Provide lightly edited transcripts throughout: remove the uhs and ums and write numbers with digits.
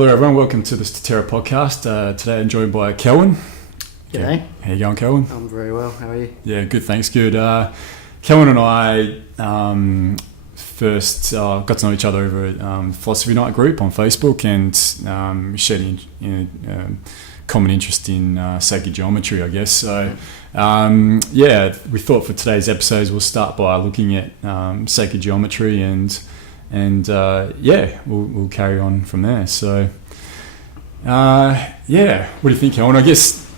Hello everyone, welcome to the Statera podcast. Today I'm joined by Kelvin. G'day. How you going, Kelvin? I'm very well, how are you? Yeah, good, thanks, good. Kelvin and I first got to know each other over a Philosophy Night group on Facebook, and shared common interest in sacred geometry, I guess. So we thought for today's episodes we'll start by looking at sacred geometry and we'll carry on from there. So what do you think, Kelvin? I guess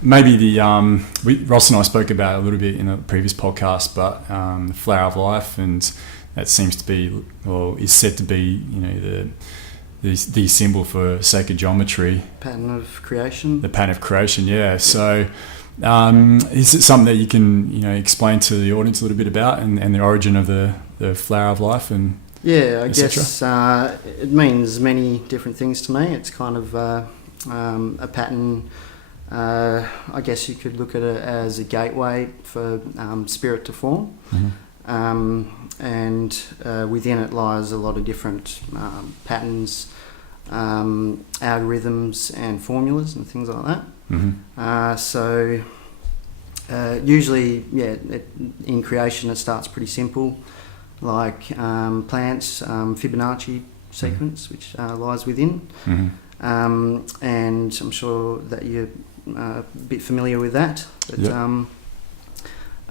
maybe Ross and I spoke about it a little bit in a previous podcast, but the flower of life, and that seems to be, or is said to be, the symbol for sacred geometry. Pattern of creation. The pattern of creation, yeah. So is it something that you can explain to the audience a little bit about, and the origin of the flower of life, and I guess it means many different things to me. It's kind of a pattern. I guess you could look at it as a gateway for spirit to form. Mm-hmm. And within it lies a lot of different patterns, algorithms and formulas and things like that. Mm-hmm. Usually, in creation it starts pretty simple, like plants, Fibonacci sequence, which lies within. Mm-hmm. And I'm sure that you're a bit familiar with that. But, yep.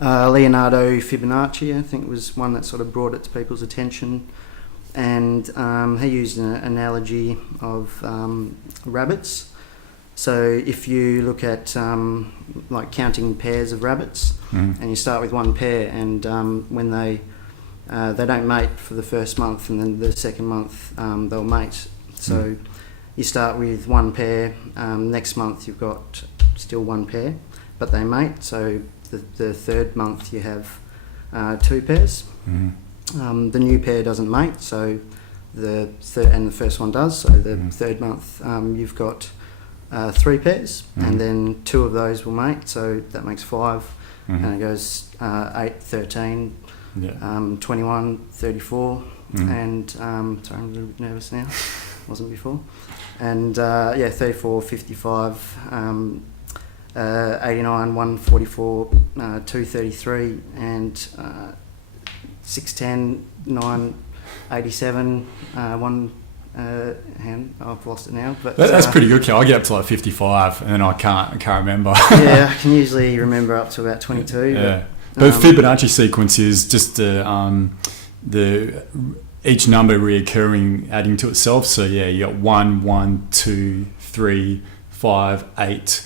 Leonardo Fibonacci, I think, was one that sort of brought it to people's attention, and he used an analogy of rabbits. So if you look at like counting pairs of rabbits, mm-hmm. and you start with one pair, and when they don't mate for the first month, and then the second month they'll mate. So mm-hmm. you start with one pair, next month you've got still one pair, but they mate. So the third month you have two pairs. Mm-hmm. The new pair doesn't mate, so the first one does. So the mm-hmm. third month you've got three pairs, mm-hmm. and then two of those will mate, so that makes five, mm-hmm. and it goes 8, 13, yeah. 21, 34, mm-hmm. and sorry, I'm a little bit nervous now. Wasn't before. And 34, 55, 89, 144, 233, and 610, 9, 87, 1. I've lost it now. But That's pretty good, Kel. I get up to like 55, and then I can't remember. Yeah, I can usually remember up to about 22. Yeah, but Fibonacci sequence is just the each number reoccurring, adding to itself. So yeah, you got 1, 1, 2, 3, 5, 8,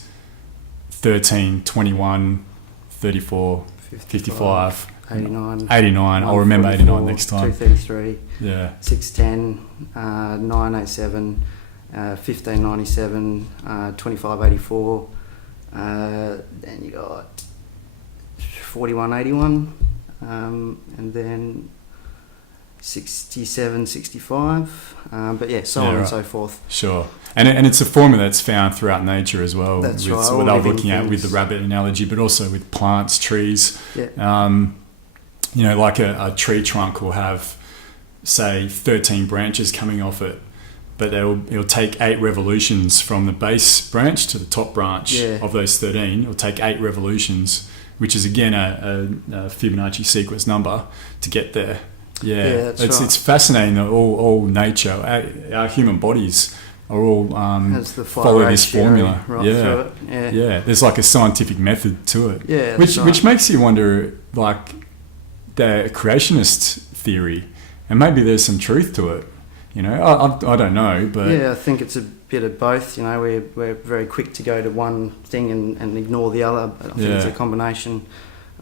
13, 21, 34, 55, 89. I'll remember 89 next time. 233. Yeah. 610, 987, 1597, 2584. Then you got 4181, and then 67, 65, but so on and so forth. Sure. And it's a formula that's found throughout nature as well. That's with, right. So what I was looking at with the rabbit analogy, but also with plants, trees. Yeah. Like a tree trunk will have, say, 13 branches coming off it, but it'll take 8 revolutions from the base branch to the top branch of those 13. It'll take 8 revolutions, which is again a Fibonacci sequence number to get there. Yeah, that's right. It's fascinating that all nature, our human bodies are all follow this formula. Right through it. Yeah. There's like a scientific method to it. Yeah, which makes you wonder, like the creationist theory, and maybe there's some truth to it. I don't know, but I think it's a bit of both. We're very quick to go to one thing and ignore the other. But I think it's a combination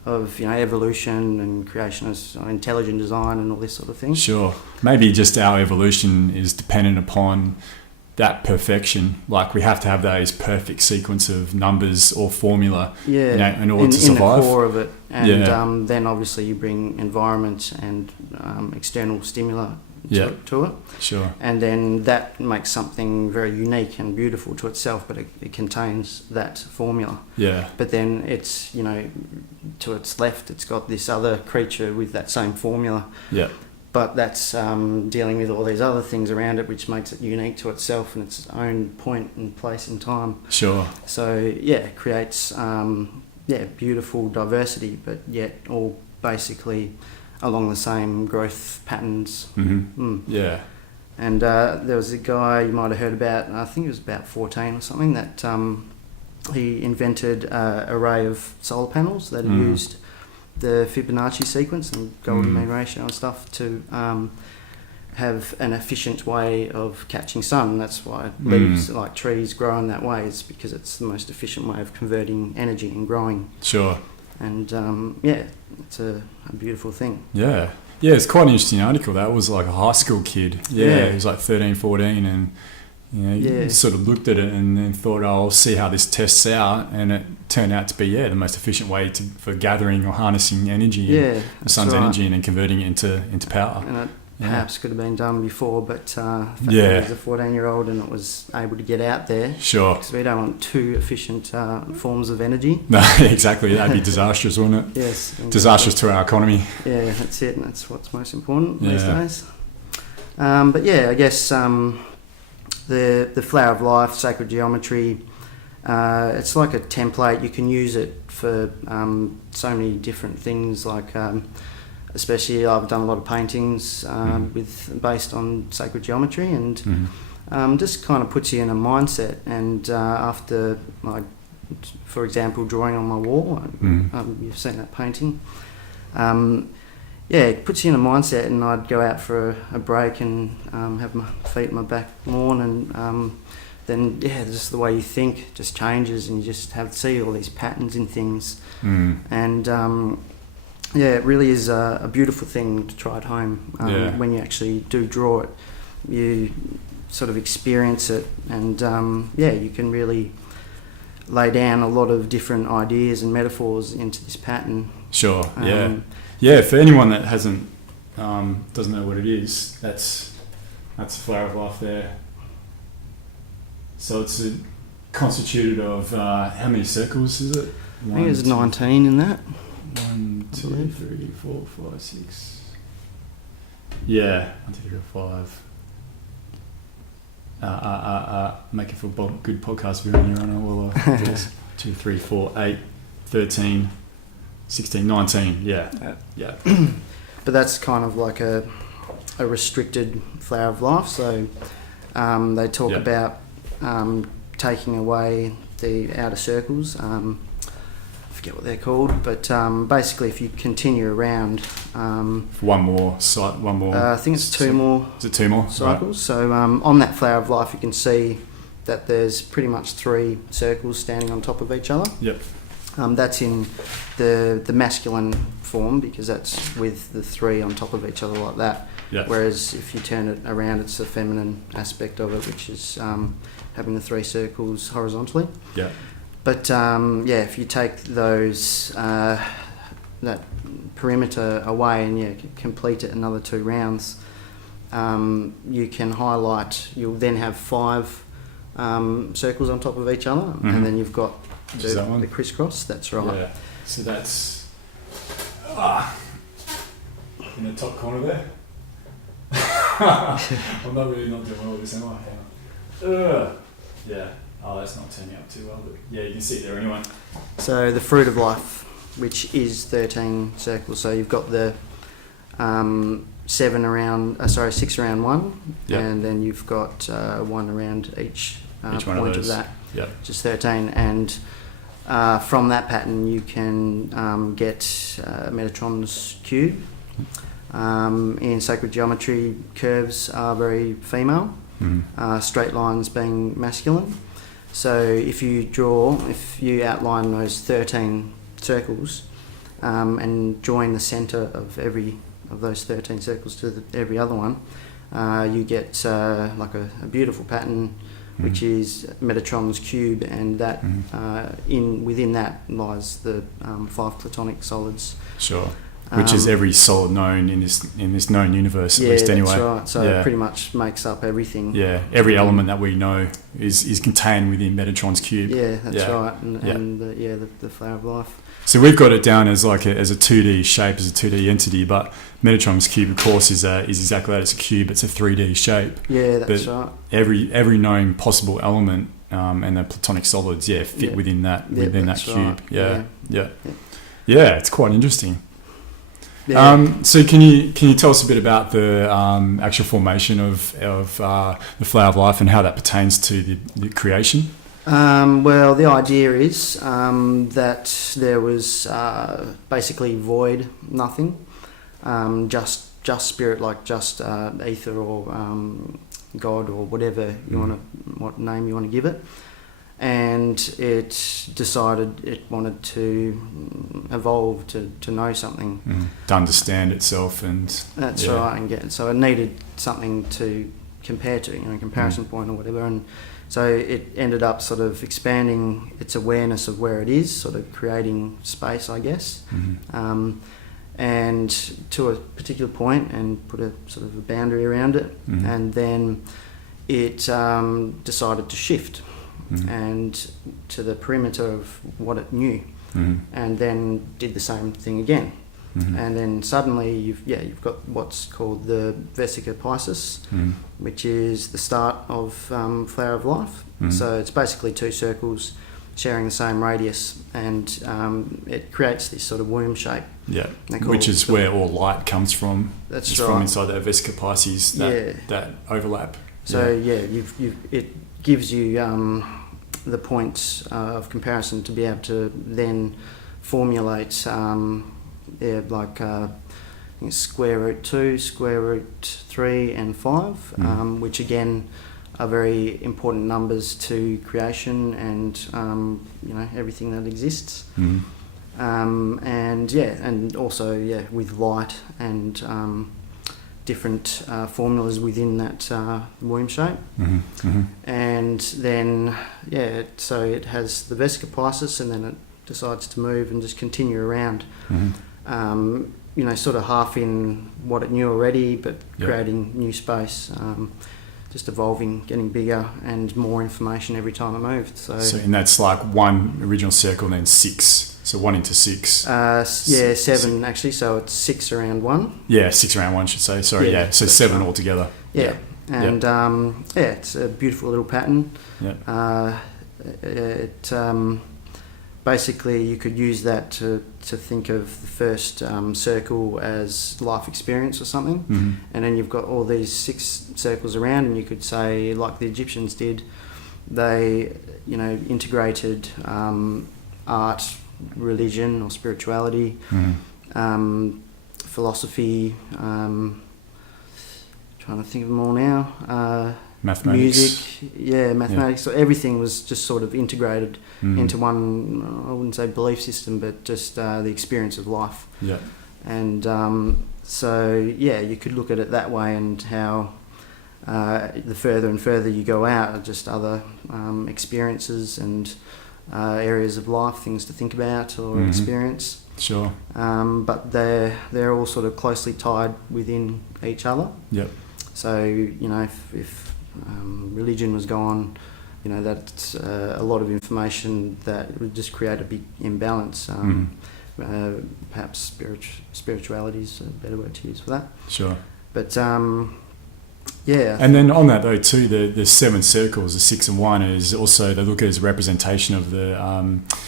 of evolution and creationist intelligent design and all this sort of thing. Sure. Maybe just our evolution is dependent upon that perfection. Like we have to have those perfect sequence of numbers or formula in order to survive. In the core of it. And then obviously you bring environment and external stimuli to it. Sure. And then that makes something very unique and beautiful to itself, but it contains that formula. Yeah. But then it's, to its left, it's got this other creature with that same formula. Yeah. but that's dealing with all these other things around it, which makes it unique to itself and its own point and place in time. Sure. So it creates beautiful diversity, but yet all basically along the same growth patterns. Yeah. And there was a guy you might have heard about, I think he was about 14 or something, that he invented an array of solar panels that used the Fibonacci sequence and golden mean ratio and stuff to have an efficient way of catching sun. That's why leaves, like trees, grow in that way. It's because it's the most efficient way of converting energy and growing. Sure. And it's a beautiful thing. Yeah. Yeah, it's quite an interesting article. That was like a high school kid. Yeah. He was like 13, 14 and he sort of looked at it and then thought, I'll see how this tests out. And it turned out to be, the most efficient way for gathering or harnessing energy, the sun's energy, and then converting it into power. And it perhaps could have been done before, but he was a 14-year-old and it was able to get out there. Sure. Because we don't want too efficient forms of energy. No, exactly. That'd be disastrous, wouldn't it? Yes. Disastrous to our economy. Yeah, that's it. And that's what's most important these days. I guess the flower of life, sacred geometry, it's like a template. You can use it for so many different things, like especially I've done a lot of paintings based on sacred geometry, and just kind of puts you in a mindset. And after, like, for example, drawing on my wall, you've seen that painting. It puts you in a mindset, and I'd go out for a break and have my feet on my back lawn, and then just the way you think just changes, and you just see all these patterns in things, and it really is a beautiful thing to try at home. When you actually do draw it, you sort of experience it, and you can really lay down a lot of different ideas and metaphors into this pattern. Sure. For anyone that hasn't doesn't know what it is, that's a flower of life there. So it's constituted of how many circles is it? I think there's 19 in that. 1, 2, 3, 4, 5, 6. Yeah, 1, 2, 3, 4, 5. Make it for good podcast viewing, Your Honour. Well, 2, 3, 4, 8, 13, 16, 19. Yeah. But that's kind of like a restricted flower of life. So they talk about taking away the outer circles. I forget what they're called, but basically if you continue around... one more. I think it's two more. Is it 2 more? Cycles. Right. So on that flower of life you can see that there's pretty much 3 circles standing on top of each other. Yep. That's in the masculine form, because that's with the 3 on top of each other like that. Yep. Whereas if you turn it around, it's the feminine aspect of it, which is having the 3 circles horizontally. Yeah. But if you take those that perimeter away and complete it another 2 rounds, you can highlight. You'll then have 5 circles on top of each other, and then you've got the crisscross. That's right. Yeah. So that's in the top corner there. I'm not doing well with this, am I? Yeah. Oh, that's not turning out too well, but you can see it there anyway. So the fruit of life, which is 13 circles. So you've got the 6 around one, and then you've got 1 around each point of that, which is 13. And from that pattern, you can get Metatron's cube. In sacred geometry, curves are very female, straight lines being masculine. So if you outline those 13 circles and join the centre of every of those 13 circles to every other one, you get like a beautiful pattern, which is Metatron's cube, and that within that lies the 5 platonic solids. Sure. Which is every solid known in this known universe, at least anyway. Yeah, that's right. So it pretty much makes up everything. Yeah, every element that we know is contained within Metatron's cube. Yeah, that's right. And the flower of life. So we've got it down as like as a 2D shape, as a 2D entity, but Metatron's cube, of course, is exactly that. It's a cube. It's a 3D shape. Yeah, that's right. Every known possible element and the platonic solids, fit within that cube. Right. Yeah, it's quite interesting. Yeah. So can you tell us a bit about the actual formation of the flower of life and how that pertains to the creation? Well, the idea is that there was basically void, nothing, just spirit, like just ether or God or whatever what name you want to give it. And it decided it wanted to evolve to know something, to understand itself, and that's right, and so it needed something to compare to, comparison point or whatever, and so it ended up sort of expanding its awareness of where it is, sort of creating space, I guess, and to a particular point, and put a sort of a boundary around it, and then it decided to shift. And to the perimeter of what it knew, and then did the same thing again, and then suddenly you've got what's called the vesica piscis, which is the start of flower of life. So it's basically two circles sharing the same radius, and it creates this sort of womb shape. Yeah, which is where all light comes from. That's it's right. From inside that vesica piscis, that overlap. So it gives you the points of comparison to be able to then formulate like I think square root 2, square root 3 and 5, which again are very important numbers to creation and everything that exists. And also with light and different formulas within that womb shape, and then so it has the vesica piscis, and then it decides to move and just continue around, sort of half in what it knew already, but creating new space, just evolving, getting bigger and more information every time it moved. So and that's like one original circle, then 6. So 1 into 6. 7 actually. So it's 6 around 1. Yeah, 6 around 1 should say. Sorry, So 7 right. altogether. Yeah. And it's a beautiful little pattern. Yeah. It basically you could use that to think of the first circle as life experience or something, and then you've got all these 6 circles around, and you could say, like the Egyptians did, they integrated art, religion or spirituality, philosophy, trying to think of them all now, mathematics. Music, mathematics. So everything was just sort of integrated into one, I wouldn't say belief system, but just the experience of life. Yeah. And you could look at it that way, and how the further and further you go out are just other experiences and areas of life, things to think about or experience. Sure. But they're all sort of closely tied within each other. Yep. So if religion was gone, that's a lot of information that would just create a big imbalance. Perhaps spirituality is a better word to use for that. Sure. But And then on that though too, the 7 circles, the 6 and 1, is also, they look at it as a representation of the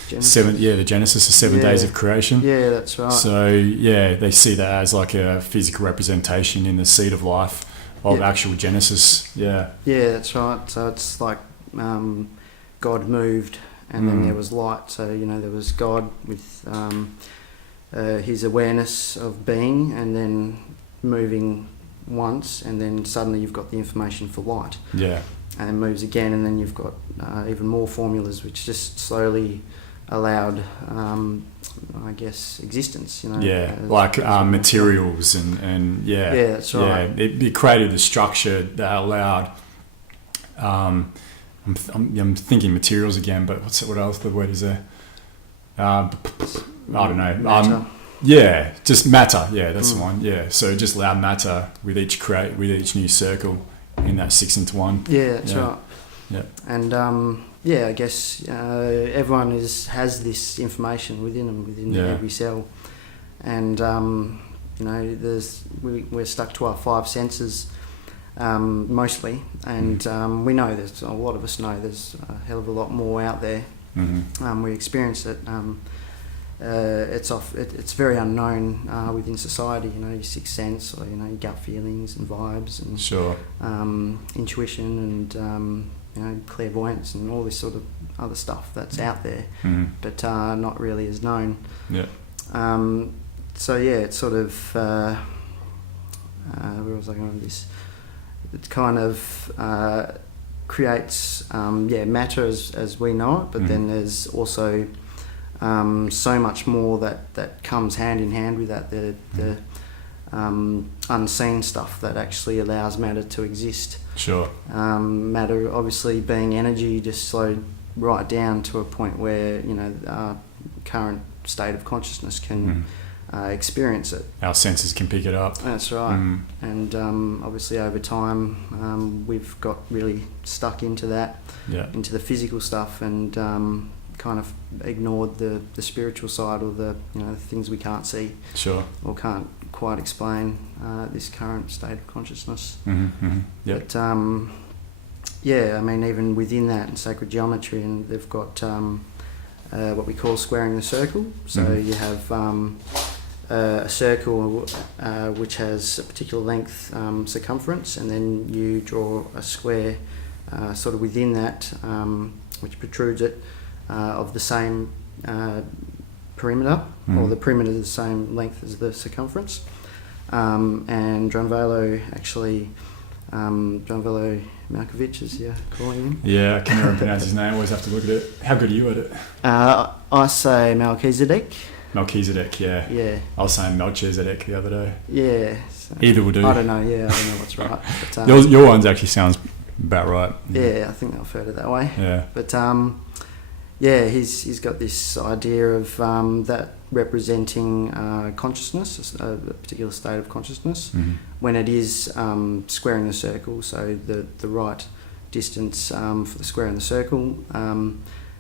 the Genesis, the 7 days of creation. Yeah, that's right. So they see that as like a physical representation in the seed of life of actual Genesis. Yeah. Yeah, that's right. So it's like God moved, and then there was light. So there was God with his awareness of being, and then moving once, and then suddenly you've got the information for light. Yeah. And it moves again, and then you've got even more formulas, which just slowly allowed, I guess, existence. Like materials and that's right. Yeah, it created the structure that allowed. I'm thinking materials again, but what else? The word is there? I don't know. Yeah, just matter. Yeah, that's the one. Yeah, so just allow matter with each new circle in that 6 into 1. Yeah, that's right. Yeah. And I guess everyone has this information within them, within every cell, and we're stuck to our 5 senses mostly, and we know a lot of us know there's a hell of a lot more out there. Mm-hmm. We experience it. It's very unknown within society. Your sixth sense, or your gut feelings and vibes, and intuition, and clairvoyance, and all this sort of other stuff that's out there, but not really as known. Yeah. It's sort of where was I going with this? It kind of creates matter as we know it, but then there's also so much more that comes hand in hand with that, the unseen stuff that actually allows matter to exist. Sure. Matter obviously being energy, just slowed right down to a point where our current state of consciousness can experience it. Our senses can pick it up. That's right. And obviously over time we've got really stuck into that, into the physical stuff, and kind of ignored the spiritual side, or the things we can't see, or can't quite explain this current state of consciousness. But even within that, in sacred geometry, and they've got what we call squaring the circle. So you have a circle which has a particular length, circumference, and then you draw a square sort of within that, which protrudes it, of the same perimeter, or the perimeter is the same length as the circumference. And Dranvalo actually, Dranvalo Malkovich, as you're calling him. Yeah, I can never pronounce his name. I always have to look at it. How good are you at it? I say Melchizedek. Melchizedek, yeah. Yeah. I was saying Melchizedek the other day. Yeah. So either will do. I don't know. Yeah, I don't know what's right. But, your ones actually sounds about right. Yeah, I think I've heard it that way. Yeah. But he's got this idea of that representing consciousness, a particular state of consciousness, when it is squaring the circle. So the right distance for the square in the circle.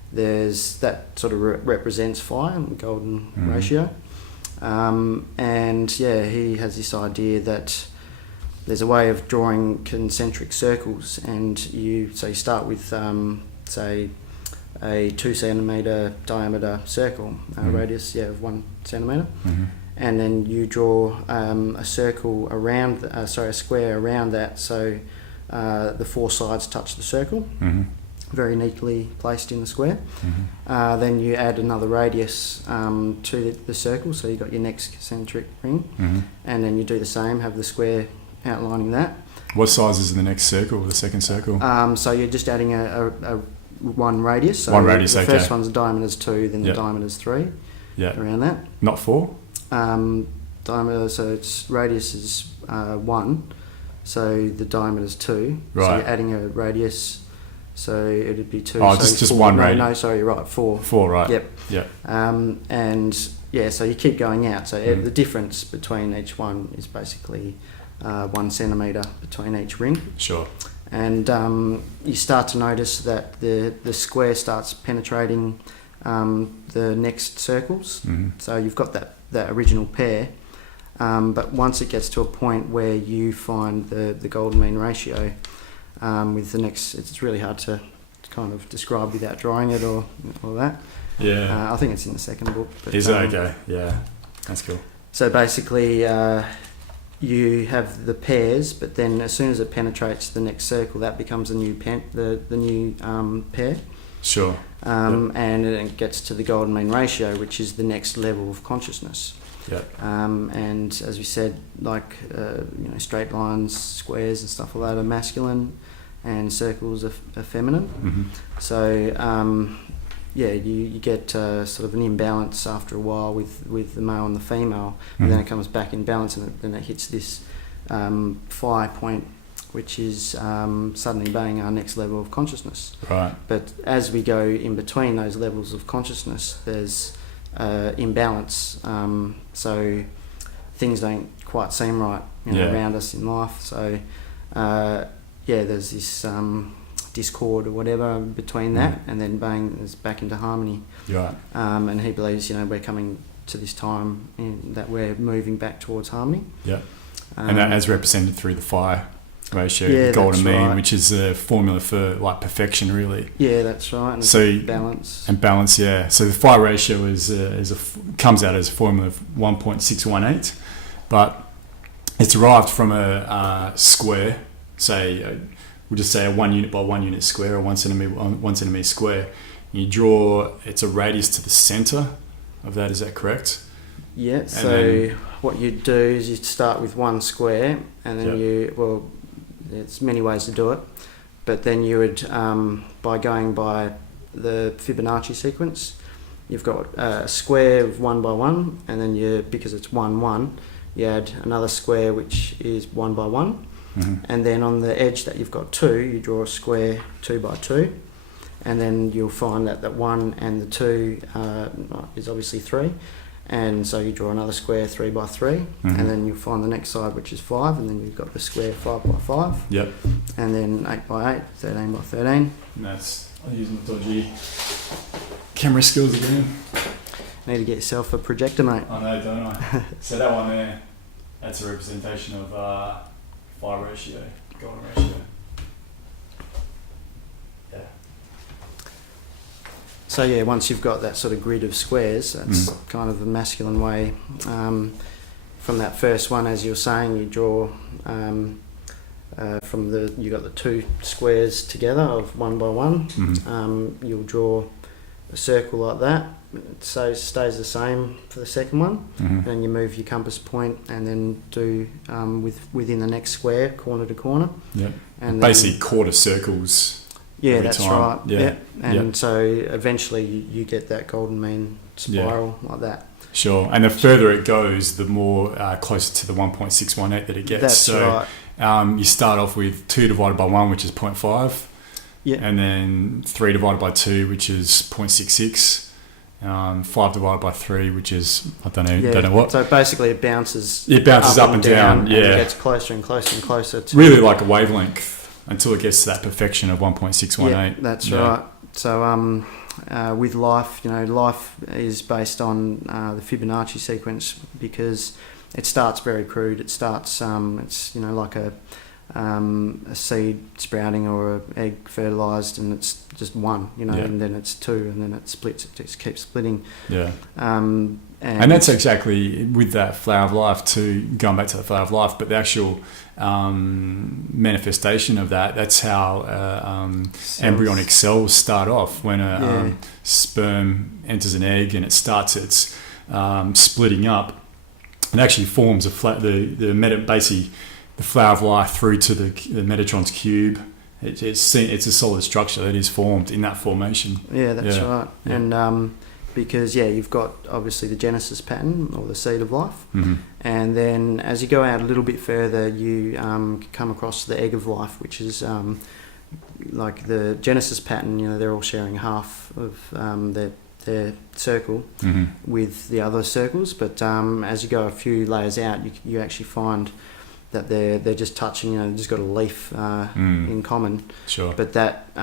There's that sort of represents phi, the golden ratio, and he has this idea that there's a way of drawing concentric circles, and you start with say a 2 centimetre diameter circle, radius of 1 centimetre, and then you draw a circle around, a square around that, so the 4 sides touch the circle. Very neatly placed in the square. Then you add another radius to the circle, so you've got your next concentric ring, and then you do the same, have the square outlining that. What size is the next circle, the second circle? So you're just adding a one radius. So one radius, the first one's diameter's 2, then the diameter's 3. Yeah. Around that. Not 4? Diameter, so its radius is 1, so the diameter's 2. Right. So you're adding a radius. So it'd be 2. Oh, so just 4, one radius. No, sorry, you're right, 4. 4, right. Yep. Yeah. So you keep going out. So the difference between each one is basically 1 centimetre between each ring. Sure. And you start to notice that the square starts penetrating the next circles. So you've got that original pair. But once it gets to a point where you find the golden mean ratio, with the next, it's really hard to kind of describe without drawing it or that. Yeah. I think it's in the second book. But, is it? Okay. Yeah. That's cool. So basically, you have the pairs, but then as soon as it penetrates the next circle, that becomes the new pair. Sure. And it gets to the golden mean ratio, which is the next level of consciousness. Yeah. And as we said, straight lines, squares and stuff like that are masculine, and circles are feminine. So you get sort of an imbalance after a while with the male and the female, and then it comes back in balance, and then it hits this phi point, which is suddenly being our next level of consciousness. Right. But as we go in between those levels of consciousness, there's imbalance. So things don't quite seem right, around us in life. So there's this discord or whatever between that, and then bang, it's back into harmony. Right. And he believes, we're coming to this time that we're moving back towards harmony. Yeah. And that as represented through the fire ratio, Yeah, golden mean, right. which is a formula for like perfection, really. Yeah, that's right. And So it's balance. And balance, yeah. So the phi ratio comes out as a formula of 1.618, but it's derived from a square. Say we'll just say a 1 unit by 1 unit square, or 1 centimeter square. You draw, it's a radius to the center of that. Is that correct? Yeah. So what you do is you start with one square, and then there's many ways to do it, but then you would, by going by the Fibonacci sequence, you've got a square of 1 by 1, and then because it's 1, 1, you add another square which is 1 by 1, and then on the edge that you've got 2, you draw a square 2 by 2, and then you'll find that 1 and the 2 is obviously 3. And so you draw another square 3 by 3, and then you'll find the next side, which is 5, and then you've got the square 5 by 5. Yep. And then 8 by 8, 13 by 13. And I'm using the dodgy camera skills again. Need to get yourself a projector, mate. I know, don't I? So that one there, that's a representation of phi ratio, golden ratio. Yeah. So yeah, once you've got that sort of grid of squares, that's kind of the masculine way. From that first one, as you were saying, you draw you got the 2 squares together of 1 by 1. You'll draw a circle like that. It stays the same for the second one. Then you move your compass point, and then do within the next square, corner to corner. Yep. And basically quarter circles. Yeah, that's time. right. Yeah. And so eventually you get that golden mean spiral like that. Sure. And the further it goes, the more closer to the 1.618 that it gets. That's right. You start off with 2 divided by 1, which is 0.5. Yeah. And then 3 divided by 2, which is 0.66. 5 divided by 3, which is, I don't know what. So basically it bounces up and down. And it gets closer and closer and closer to... Really like a wavelength until it gets to that perfection of 1.618. Yeah, that's right. So with life, life is based on the Fibonacci sequence, because it starts very crude. It starts, it's like a seed sprouting or an egg fertilised, and it's just 1, and then it's 2, and then it splits. It just keeps splitting. Yeah. And that's exactly with that flower of life too, going back to the flower of life, but the actual manifestation of that's how embryonic cells start off. When a sperm enters an egg and it starts its splitting up, it actually forms basically the flower of life through to the Metatron's cube. It's a solid structure that is formed in that formation. Yeah, that's right. Yeah. And because you've got obviously the Genesis pattern, or the seed of life, and then as you go out a little bit further, you come across the egg of life, which is like the Genesis pattern. They're all sharing half of their circle with the other circles, but as you go a few layers out, you actually find that they're just touching. They've just got a leaf in common. Sure. But that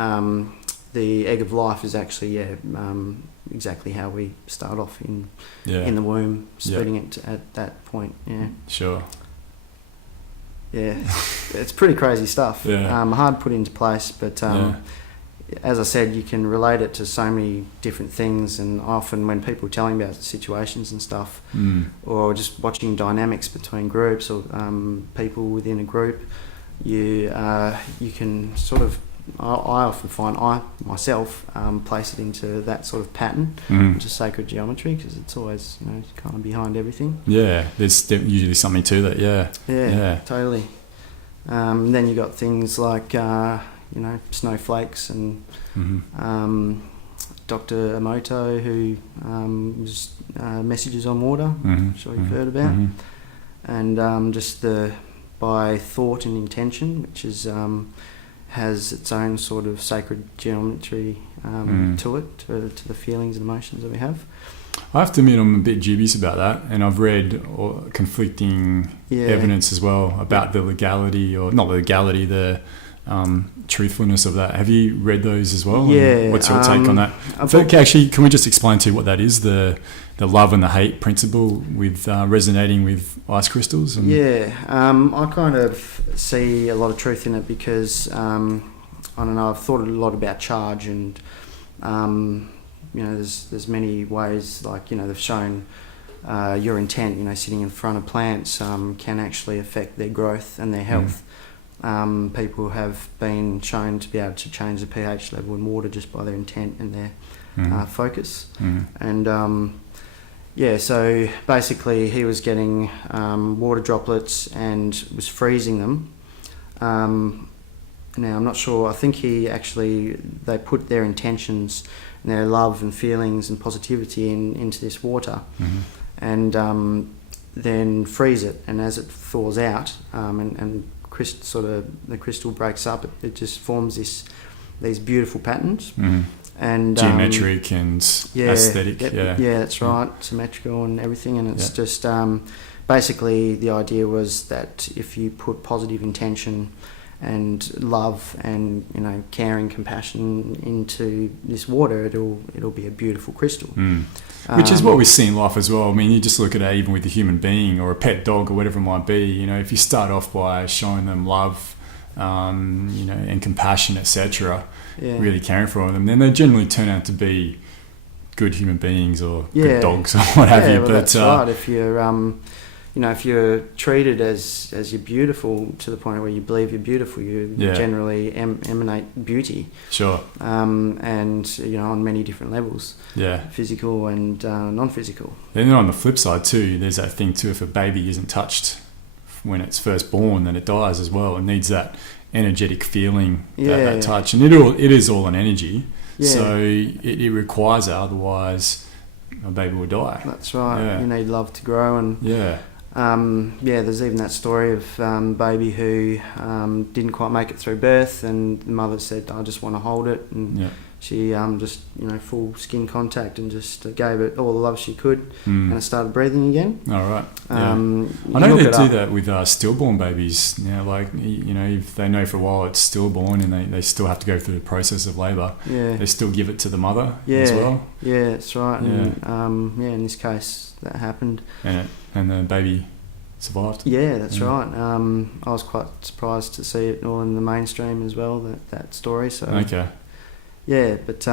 the egg of life is actually exactly how we start off in the womb, splitting it at that point. Yeah. Sure. Yeah, it's pretty crazy stuff. Yeah. Hard to put into place, but as I said, you can relate it to so many different things, and often when people are telling about situations and stuff, or just watching dynamics between groups or people within a group, you can sort of, I often find myself place it into that sort of pattern, which is sacred geometry, because it's always kind of behind everything. Yeah, there's usually something to that. Yeah, totally. Then you got things like snowflakes and Dr. Emoto, who was Messages on Water. I'm sure you've heard about. And just by thought and intention, which is has its own sort of sacred geometry to it, to the feelings and emotions that we have. I have to admit I'm a bit dubious about that, and I've read conflicting evidence as well about the legality, or not the legality, the truthfulness of that. Have you read those as well? Yeah. And what's your take on that? Actually, can we just explain to you what that is, the love and the hate principle with resonating with ice crystals? And I kind of see a lot of truth in it because, I don't know, I've thought a lot about charge, and there's many ways, like, they've shown your intent, sitting in front of plants can actually affect their growth and their health. People have been shown to be able to change the pH level in water just by their intent and their focus. And so basically he was getting water droplets and was freezing them. Now I'm not sure, I think they put their intentions and their love and feelings and positivity into this water, and then freeze it, and as it thaws out and the crystal breaks up, it just forms these beautiful patterns. And geometric and aesthetic. That's right, symmetrical and everything. And it's just basically the idea was that if you put positive intention and love and caring, compassion into this water, it'll be a beautiful crystal. Which is what we see in life as well. I mean, you just look at it even with a human being or a pet dog or whatever it might be. If you start off by showing them love, and compassion, etc., really caring for them, then they generally turn out to be good human beings or good dogs or what have you. Well, that's right. If you're if you're treated as you're beautiful to the point where you believe you're beautiful, you generally emanate beauty. Sure. And on many different levels. Yeah. Physical and non-physical. Then on the flip side too, there's that thing too, if a baby isn't touched when it's first born, then it dies as well. It needs that energetic feeling, that touch. And it is all an energy. Yeah. So it requires it, otherwise a baby will die. That's right. Yeah. You need love to grow, and there's even that story of baby who didn't quite make it through birth, and the mother said, "I just want to hold it," and she just full skin contact and just gave it all the love she could, and it started breathing again. All right. I know they do that with stillborn babies. If they know for a while it's stillborn and they still have to go through the process of labour, they still give it to the mother as well. Yeah, that's right. And in this case that happened. And the baby survived. Yeah, that's right. I was quite surprised to see it all in the mainstream as well, that story. So yeah, but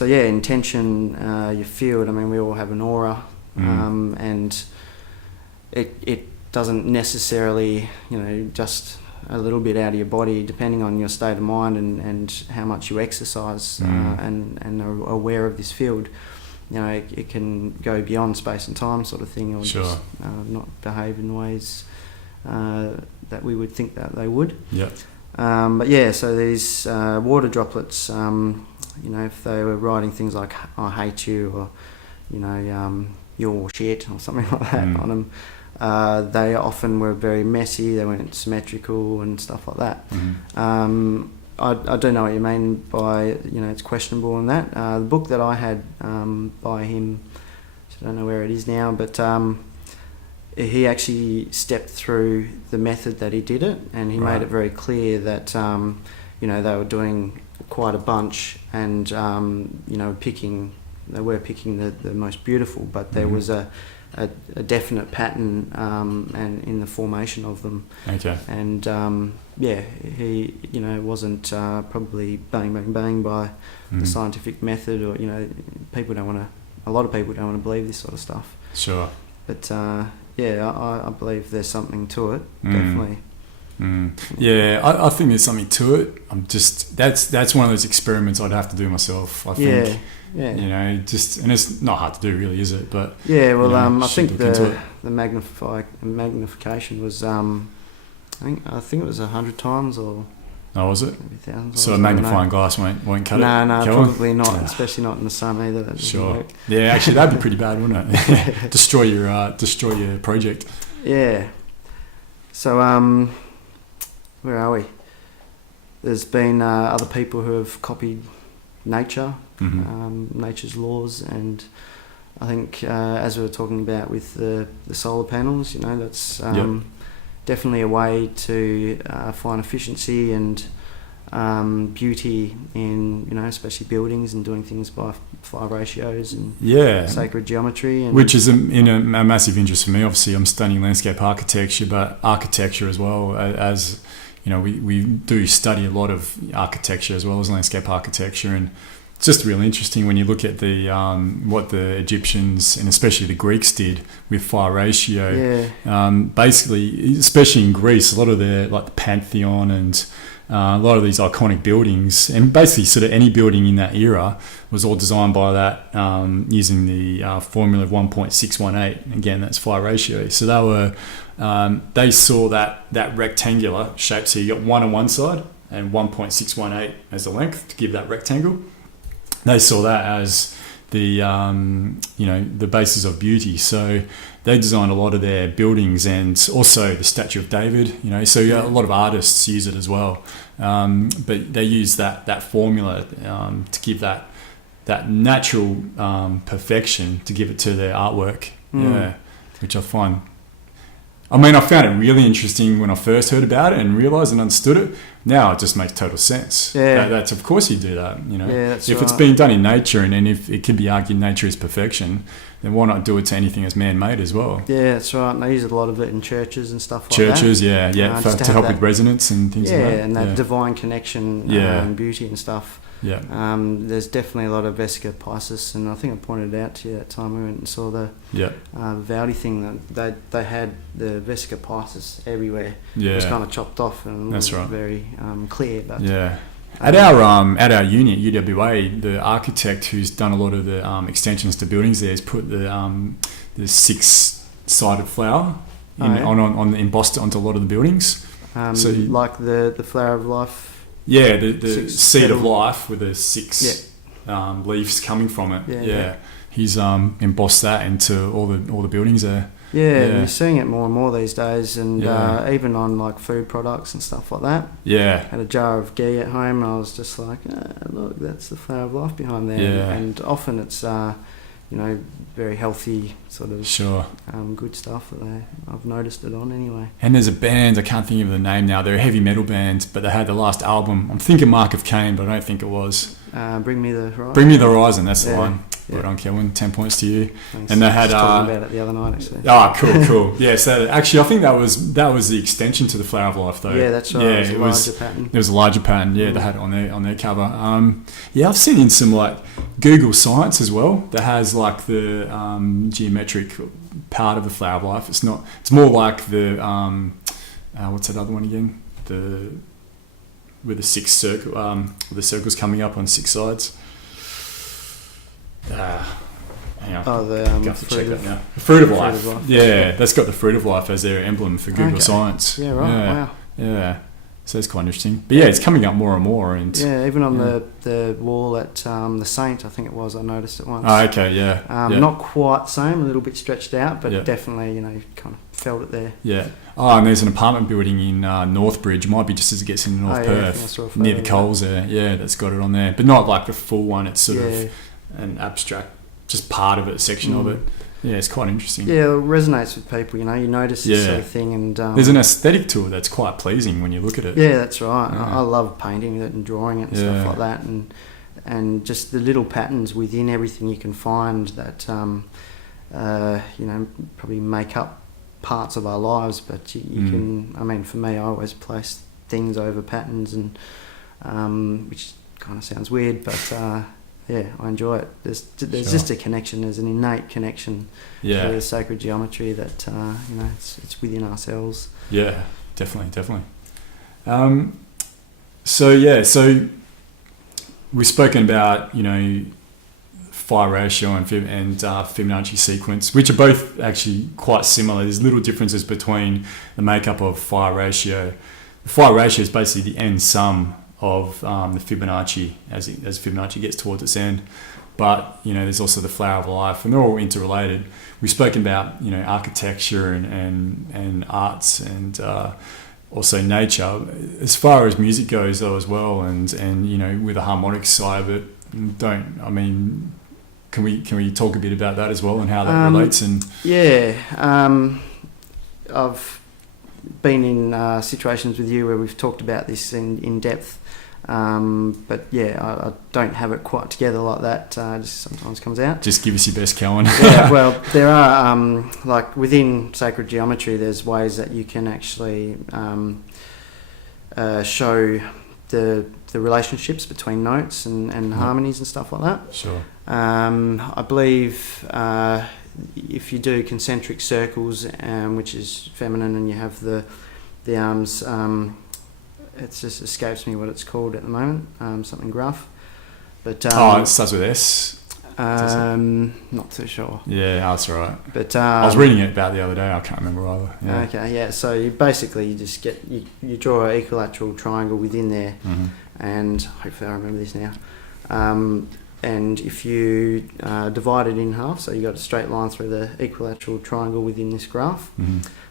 intention, your field. I mean, we all have an aura, and it doesn't necessarily, just a little bit out of your body, depending on your state of mind and how much you exercise and are aware of this field. It can go beyond space and time, sort of thing, or just not behave in ways that we would think that they would. Yep. So these water droplets, if they were writing things like "I hate you" or "you're shit" or something like that on them, they often were very messy. They weren't symmetrical and stuff like that. I do know what you mean by it's questionable in that. The book that I had by him, I don't know where it is now, but he actually stepped through the method that he did it, and he made it very clear that they were doing quite a bunch, and they were picking the most beautiful, but there was a definite pattern and in the formation of them. Okay. And he wasn't probably bang by the scientific method, or a lot of people don't want to believe this sort of stuff. Sure. But I believe there's something to it, definitely. Yeah, I think there's something to it. That's one of those experiments I'd have to do myself, I think. And it's not hard to do, really, is it? But I think the magnification was I think it was 100 times, or was it? Maybe thousands. So a magnifying glass won't cut it? No, probably not, especially not in the sun either. That sure. Work. Yeah, actually that'd be pretty bad, wouldn't it? destroy your project. Yeah. So where are we? there's been other people who have copied nature, Mm-hmm. nature's laws, and I think as we were talking about with the solar panels, that's definitely a way to find efficiency and beauty in, especially buildings and doing things by phi ratios and sacred geometry. And which is a massive interest for me. Obviously, I'm studying landscape architecture, but architecture as well as we do study a lot of architecture as well as landscape architecture, and it's just really interesting when you look at the what the Egyptians and especially the Greeks did with phi ratio. Basically, especially in Greece, a lot of their like the Pantheon and a lot of these iconic buildings, and basically sort of any building in that era was all designed by that using the formula of 1.618. Again, that's phi ratio. So they saw that rectangular shape. So you got 1 on one side and 1.618 as the length to give that rectangle. They saw that as the the basis of beauty. So they designed a lot of their buildings, and also the statue of David. So a lot of artists use it as well. But they use that formula to give that natural perfection to give it to their artwork. Which I find. I found it really interesting when I first heard about it and realised and understood it. Now it just makes total sense. That's of course you do that. If it's being done in nature, and if it can be argued nature is perfection, then why not do it to anything that's man-made as well? Yeah, that's right. And they use a lot of it in churches and stuff like churches, that. To help with resonance and things like that. And that divine connection and beauty and stuff. Yeah. There's definitely a lot of Vesica Pisces, and I think I pointed it out to you that time we went and saw the Duality thing, that they had the Vesica Pisces everywhere. It was kind of chopped off and wasn't very clear. But at our uni at UWA, the architect who's done a lot of the extensions to buildings there has put the 6-sided flower embossed onto a lot of the buildings. So like the flower of life. Yeah, the seed of life with the 6 leaves coming from it. He's embossed that into all the buildings there. And you're seeing it more and more these days, and even on like food products and stuff like that. Had a jar of ghee at home, and I was just like, look, that's the flower of life behind there. And often it's very healthy sort of good stuff that I've noticed it on anyway. And there's a band, I can't think of the name now, they're a heavy metal band, but they had the last album, I'm thinking Mark of Cain, but I don't think it was. Bring Me the Horizon. Bring Me the Horizon, that's the one. Right on, Kelvin, 10 points to you. Thanks. And they had talking about it the other night actually. Cool. Yeah, so actually I think that was the extension to the Flower of Life though. Yeah, that's right. It was a larger pattern. It was a larger pattern. They had it on their cover. I've seen in some like Google Science as well that has like the geometric part of the Flower of Life. It's more like the what's that other one again? With the 6 circle, the circles coming up on 6 sides. Hang on. The fruit of life. That's got the fruit of life as their emblem for Google Science. Yeah, right. Wow. So it's quite interesting. But it's coming up more and more. And even on the wall at the Saint, I think it was, I noticed it once. Oh, okay, Not quite the same, a little bit stretched out, but definitely, kind of felt it there. Yeah. Oh, and there's an apartment building in Northbridge. It might be just as it gets into North Perth, near the Coles there. Yeah, that's got it on there. But not like the full one. It's sort of an abstract, just part of it, section of it. Yeah, it's quite interesting. Yeah, it resonates with people, you notice this sort of thing. And there's an aesthetic to it that's quite pleasing when you look at it. Yeah, that's right. I love painting it and drawing it and stuff like that. And just the little patterns within everything you can find that, probably make up parts of our lives. But you can, for me, I always place things over patterns, and which kind of sounds weird, but... I enjoy it. There's just a connection. There's an innate connection to the sacred geometry that it's within ourselves. Yeah, definitely. So we've spoken about phi ratio and Fibonacci sequence, which are both actually quite similar. There's little differences between the makeup of phi ratio. The phi ratio is basically the end sum of the Fibonacci as Fibonacci gets towards its end, but there's also the flower of life, and they're all interrelated. We've spoken about architecture and arts, and also nature. As far as music goes, though, as well, and with the harmonics side of it, can we talk a bit about that as well and how that relates? And I've been in situations with you where we've talked about this in depth, but I don't have it quite together like that. It just sometimes comes out. Just give us your best, Cohen. Well, there are like within sacred geometry, there's ways that you can actually show the relationships between notes and harmonies and stuff like that. Sure. I believe if you do concentric circles, which is feminine, and you have the arms, it just escapes me what it's called at the moment. Something gruff, but it starts with S. Not too sure. Yeah, that's all right. But I was reading it about the other day. I can't remember either. Yeah. Okay, yeah. So you just get you draw an equilateral triangle within there, and hopefully I remember this now. And if you divide it in half, so you got a straight line through the equilateral triangle within this graph,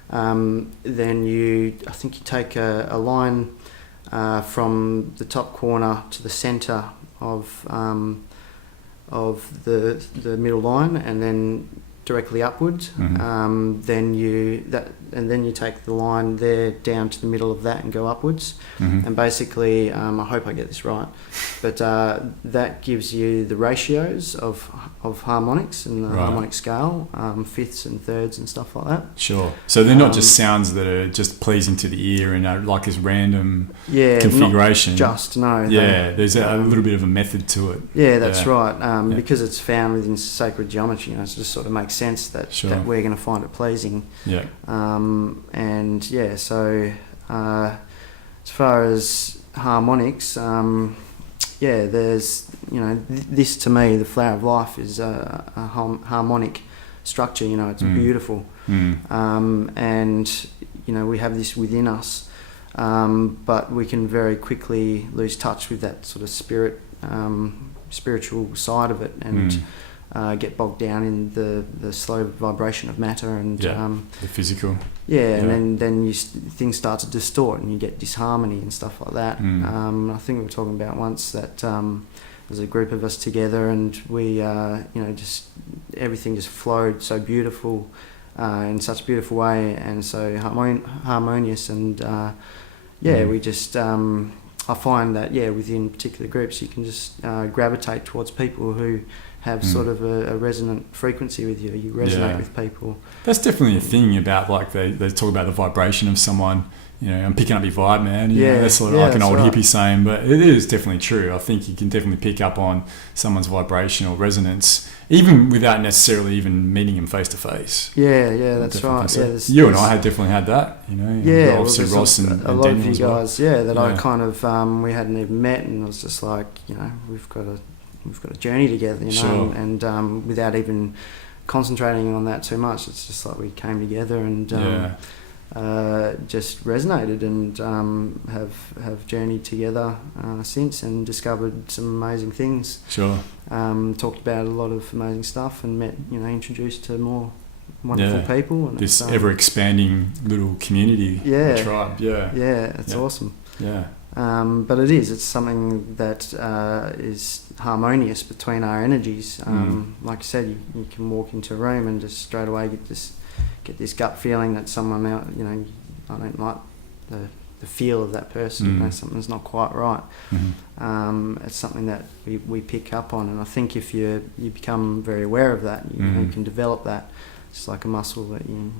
then I think you take a line from the top corner to the centre of the middle line, and then directly upwards. Then you take the line there down to the middle of that and go upwards. And basically, I hope I get this right, but that gives you the ratios of harmonics and the harmonic scale, fifths and thirds and stuff like that. Sure. So they're not just sounds that are just pleasing to the ear and are like this random configuration. There's a little bit of a method to it. Yeah, that's right. Because it's found within sacred geometry, it just sort of makes sense that we're going to find it pleasing. Yeah. So as far as harmonics, there's this to me, the flower of life is a harmonic structure. It's beautiful, and we have this within us, but we can very quickly lose touch with that sort of spiritual side of it, and get bogged down in the slow vibration of matter and the physical. And then things start to distort and you get disharmony and stuff like that. I think we were talking about once that there's a group of us together and we just everything just flowed so beautiful in such a beautiful way and so harmonious, and we just I find that within particular groups you can just gravitate towards people who have sort of a resonant frequency with you. You resonate with people. That's definitely a thing about, like, they talk about the vibration of someone. I'm picking up your vibe, man. That's sort of like an old hippie saying, but it is definitely true. I think you can definitely pick up on someone's vibration or resonance, even without necessarily even meeting them face to face. That's right. You and I had definitely had that. Obviously Ross and a lot Daniel of you guys. Well. I kind of we hadn't even met, and it was just like we've got a journey together, and without even concentrating on that too much, it's just like we came together and just resonated, and have journeyed together since, and discovered some amazing things. Talked about a lot of amazing stuff, and met, introduced to more wonderful people, and this ever expanding little community, tribe. It's awesome. But it's something that is harmonious between our energies. Like I said, you can walk into a room and just straight away get this gut feeling that someone out, I don't like the feel of that person. Something's not quite right. It's something that we pick up on, and I think if you become very aware of that, you can develop that. It's like a muscle that you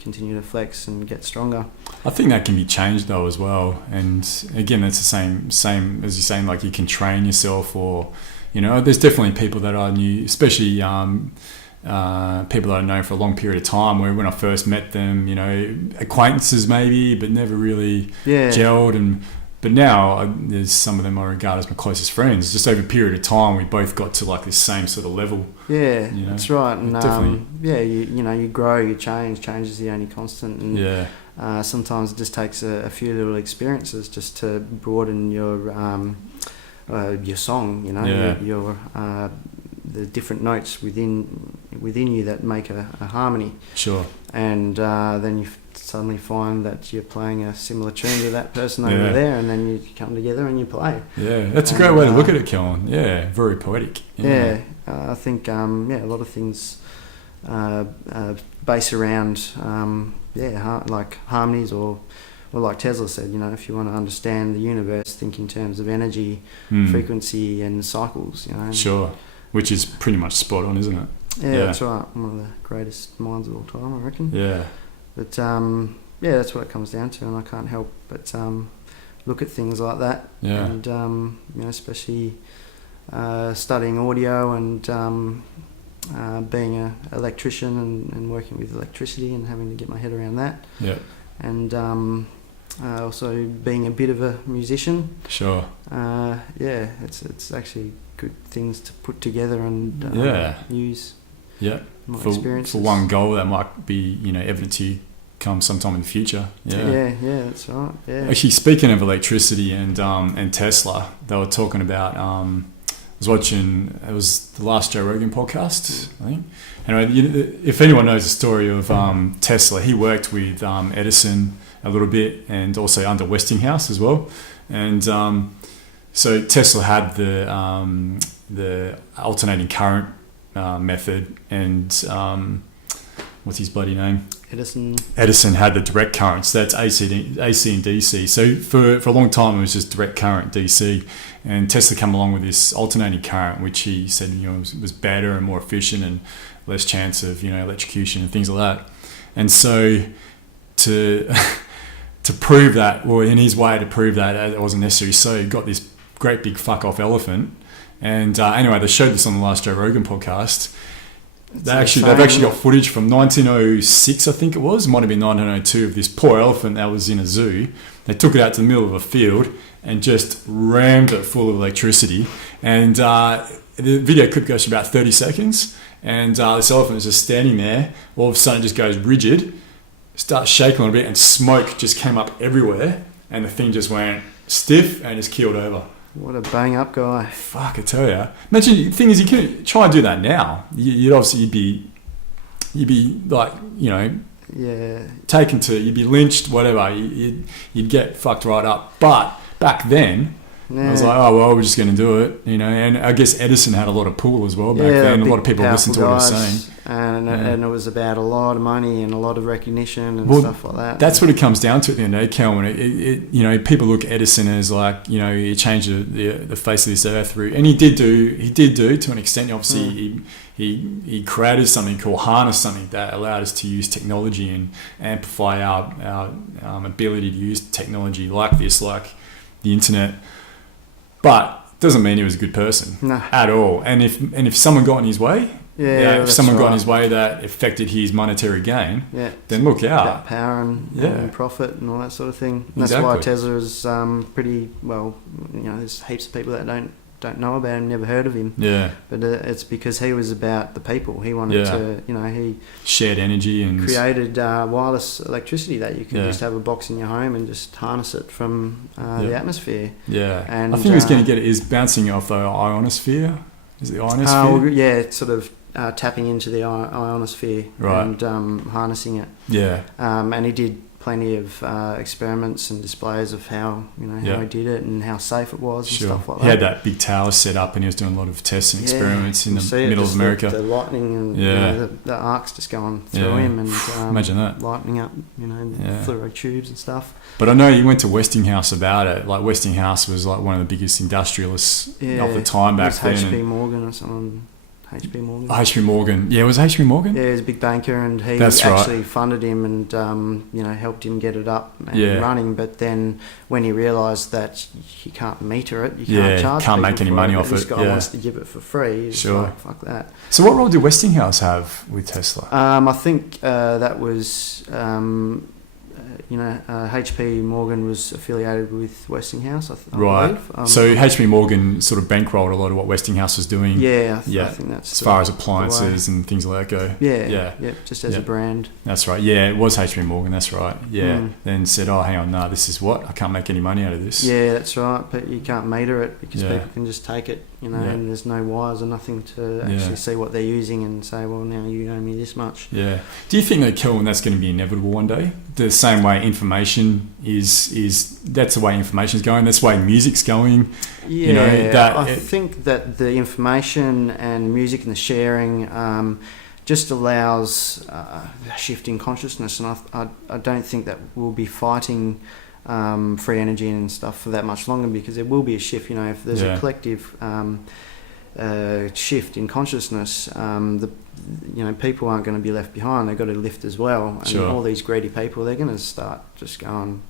continue to flex and get stronger. I think that can be changed though as well. And again, it's the same as you're saying, like you can train yourself, or, there's definitely people that I knew, especially people that I've known for a long period of time, where when I first met them, acquaintances maybe, but never really gelled. But now there's some of them I regard as my closest friends. Just over a period of time, we both got to like this same sort of level. That's right. And you grow, you change. Change is the only constant. And sometimes it just takes a few little experiences just to broaden your song. Your the different notes within within you that make a harmony. Sure. And then you suddenly find that you're playing a similar tune to that person over there, and then you come together and you play. Yeah, that's a great way to look at it, Kellen. Yeah, very poetic. Yeah, I think a lot of things base around like harmonies, or like Tesla said, if you want to understand the universe, think in terms of energy, frequency, and cycles. Sure, which is pretty much spot on, isn't it? Yeah, that's right. One of the greatest minds of all time, I reckon. Yeah. But that's what it comes down to, and I can't help but look at things like that. Yeah. And especially studying audio and being an electrician and working with electricity and having to get my head around that. Yeah. And also being a bit of a musician. Sure. It's actually good things to put together and use. Yeah. My experiences. For one goal that might be, evident to you come sometime in the future. Yeah, that's right. Yeah. Actually, speaking of electricity and Tesla, they were talking about. I was watching. It was the last Joe Rogan podcast, I think. Anyway, if anyone knows the story of Tesla, he worked with Edison a little bit, and also under Westinghouse as well. And so Tesla had the alternating current method, and what's his bloody name? Edison had the direct current, so that's AC and DC. So for a long time it was just direct current DC, and Tesla came along with this alternating current, which he said was better and more efficient and less chance of electrocution and things like that. And so to prove that, or in his way to prove that it wasn't necessary, so he got this great big fuck off elephant. And anyway, they showed this on the last Joe Rogan podcast. They've actually got footage from 1906, I think it was. It might have been 1902, of this poor elephant that was in a zoo. They took it out to the middle of a field and just rammed it full of electricity. And the video clip goes for about 30 seconds. And this elephant is just standing there. All of a sudden, it just goes rigid, starts shaking a little bit, and smoke just came up everywhere. And the thing just went stiff and just keeled over. What a bang up guy. Fuck, I tell you. Imagine, the thing is, you can try and do that now. You'd be like, taken to, you'd be lynched, whatever. You'd get fucked right up. But back then, I was like, oh, well, we're just going to do it, and I guess Edison had a lot of pull as well back then. A lot of people listened to what he was saying. And it was about a lot of money and a lot of recognition and stuff like that. That's what it comes down to at the end of the day, Calvin. People look at Edison as like, he changed the face of this earth through, and he did do to an extent. Obviously, he created something called harness, something that allowed us to use technology and amplify our ability to use technology like this, like the internet. But it doesn't mean he was a good person at all. And if someone got in his way, if someone got in his way that affected his monetary gain, then look out. About power and profit and all that sort of thing. And that's why Tesla is pretty well. There's heaps of people that don't know about him, never heard of him. Yeah. But it's because he was about the people. He wanted to, he shared energy and created wireless electricity that you can just have a box in your home and just harness it from the atmosphere. Yeah. And I think he was going to get it is bouncing off the ionosphere. Is it the ionosphere? It's sort of tapping into the ionosphere and harnessing it. Yeah. And he did plenty of experiments and displays of how how he did it and how safe it was and stuff like that. He had that big tower set up and he was doing a lot of tests and experiments in the middle of America. The lightning and the arcs just going through him and imagine that lightening up fluoro tubes and stuff. But I know you went to Westinghouse about it. Like Westinghouse was like one of the biggest industrialists of the time back then. H.P. Morgan or something. H.P. Morgan. H.P. Morgan. Yeah, was H.P. Morgan? Yeah, he was a big banker and he actually funded him and, helped him get it up and running. But then when he realised that you can't meter it, you can't charge can't make any money off it. This guy wants to give it for free. He's like, fuck that. So what role did Westinghouse have with Tesla? I think that was... H.P. Morgan was affiliated with Westinghouse, I believe. So H.P. Morgan sort of bankrolled a lot of what Westinghouse was doing. I think that's as far as appliances and things like that go. Yeah, just as a brand. That's right. Yeah, it was H.P. Morgan. That's right. Yeah. Then said, oh, hang on, this is what I can't make any money out of this. Yeah, that's right. But you can't meter it because people can just take it you know, Yeah. and there's no wires or nothing to actually see what they're using and say, well, now you owe me this much. Yeah. Do you think that, Kelvin, that's going to be inevitable one day? The same way information is that's the way information's going. That's the way music's going. Yeah, you know, I think that the information and music and the sharing just allows a shift in consciousness, and I don't think that we'll be fighting free energy and stuff for that much longer, because there will be a shift. You know, if there's a collective shift in consciousness, people aren't going to be left behind. They've got to lift as well, and all these greedy people, they're going to start just going,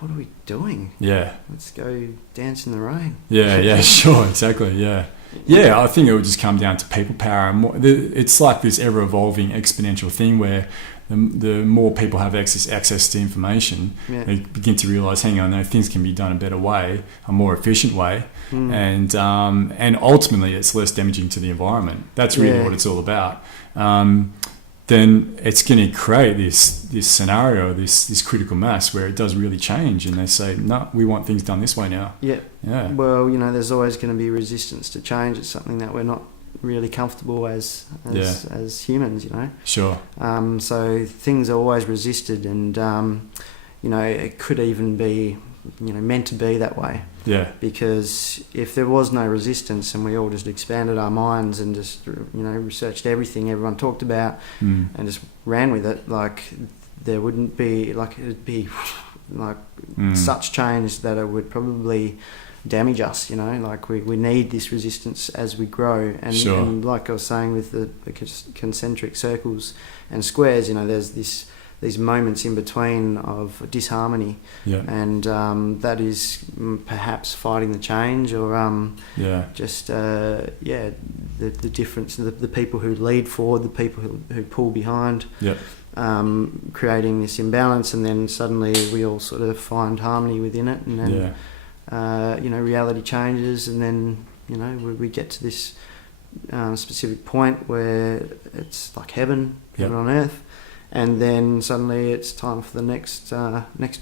what are we doing? Yeah, let's go dance in the rain. Yeah, sure, exactly. Yeah, I think it would just come down to people power, and it's like this ever-evolving exponential thing where the more people have access to information, they begin to realise, hang on, no, things can be done a better way, a more efficient way, and ultimately it's less damaging to the environment. That's really what it's all about. Then it's going to create this scenario, this critical mass where it does really change, and they say, no, we want things done this way now. Yeah. Well, you know, there's always going to be resistance to change. It's something that we're not really comfortable as humans, you know. Sure. So things are always resisted, and it could even be, meant to be that way. Yeah. Because if there was no resistance and we all just expanded our minds and just, researched everything everyone talked about and just ran with it, like there wouldn't be, like it'd be like such change that it would probably damage us, like we need this resistance as we grow. And like I was saying with the concentric circles and squares, there's these moments in between of disharmony, and that is perhaps fighting the change, or the difference, the people who lead forward, the people who pull behind, creating this imbalance, and then suddenly we all sort of find harmony within it, and then reality changes, and then we get to this specific point where it's like heaven on earth. And then suddenly it's time for the next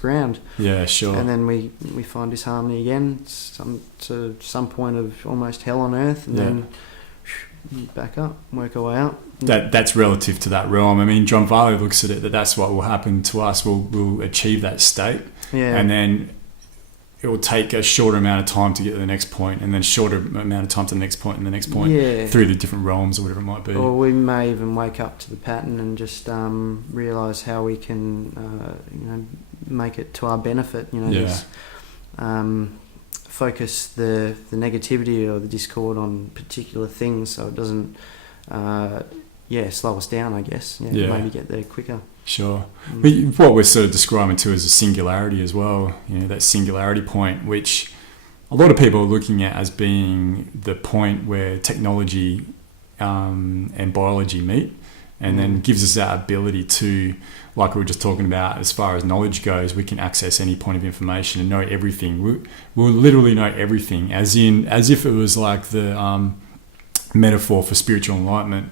round. Yeah, sure. And then we find disharmony again, to some point of almost hell on earth, and then back up, work our way out. That's relative to that realm. I mean, John Varley looks at it that's what will happen to us. We'll achieve that state, and then it will take a shorter amount of time to get to the next point, and then shorter amount of time to the next point and the next point, through the different realms or whatever it might be. Or we may even wake up to the pattern and just realise how we can, make it to our benefit. Focus the negativity or the discord on particular things, so it doesn't, slow us down, I guess. Maybe get there quicker. Sure. But what we're sort of describing too is a singularity as well, that singularity point, which a lot of people are looking at as being the point where technology and biology meet, and then gives us that ability to, like we were just talking about, as far as knowledge goes, we can access any point of information and know everything. We'll literally know everything, as if it was like the metaphor for spiritual enlightenment,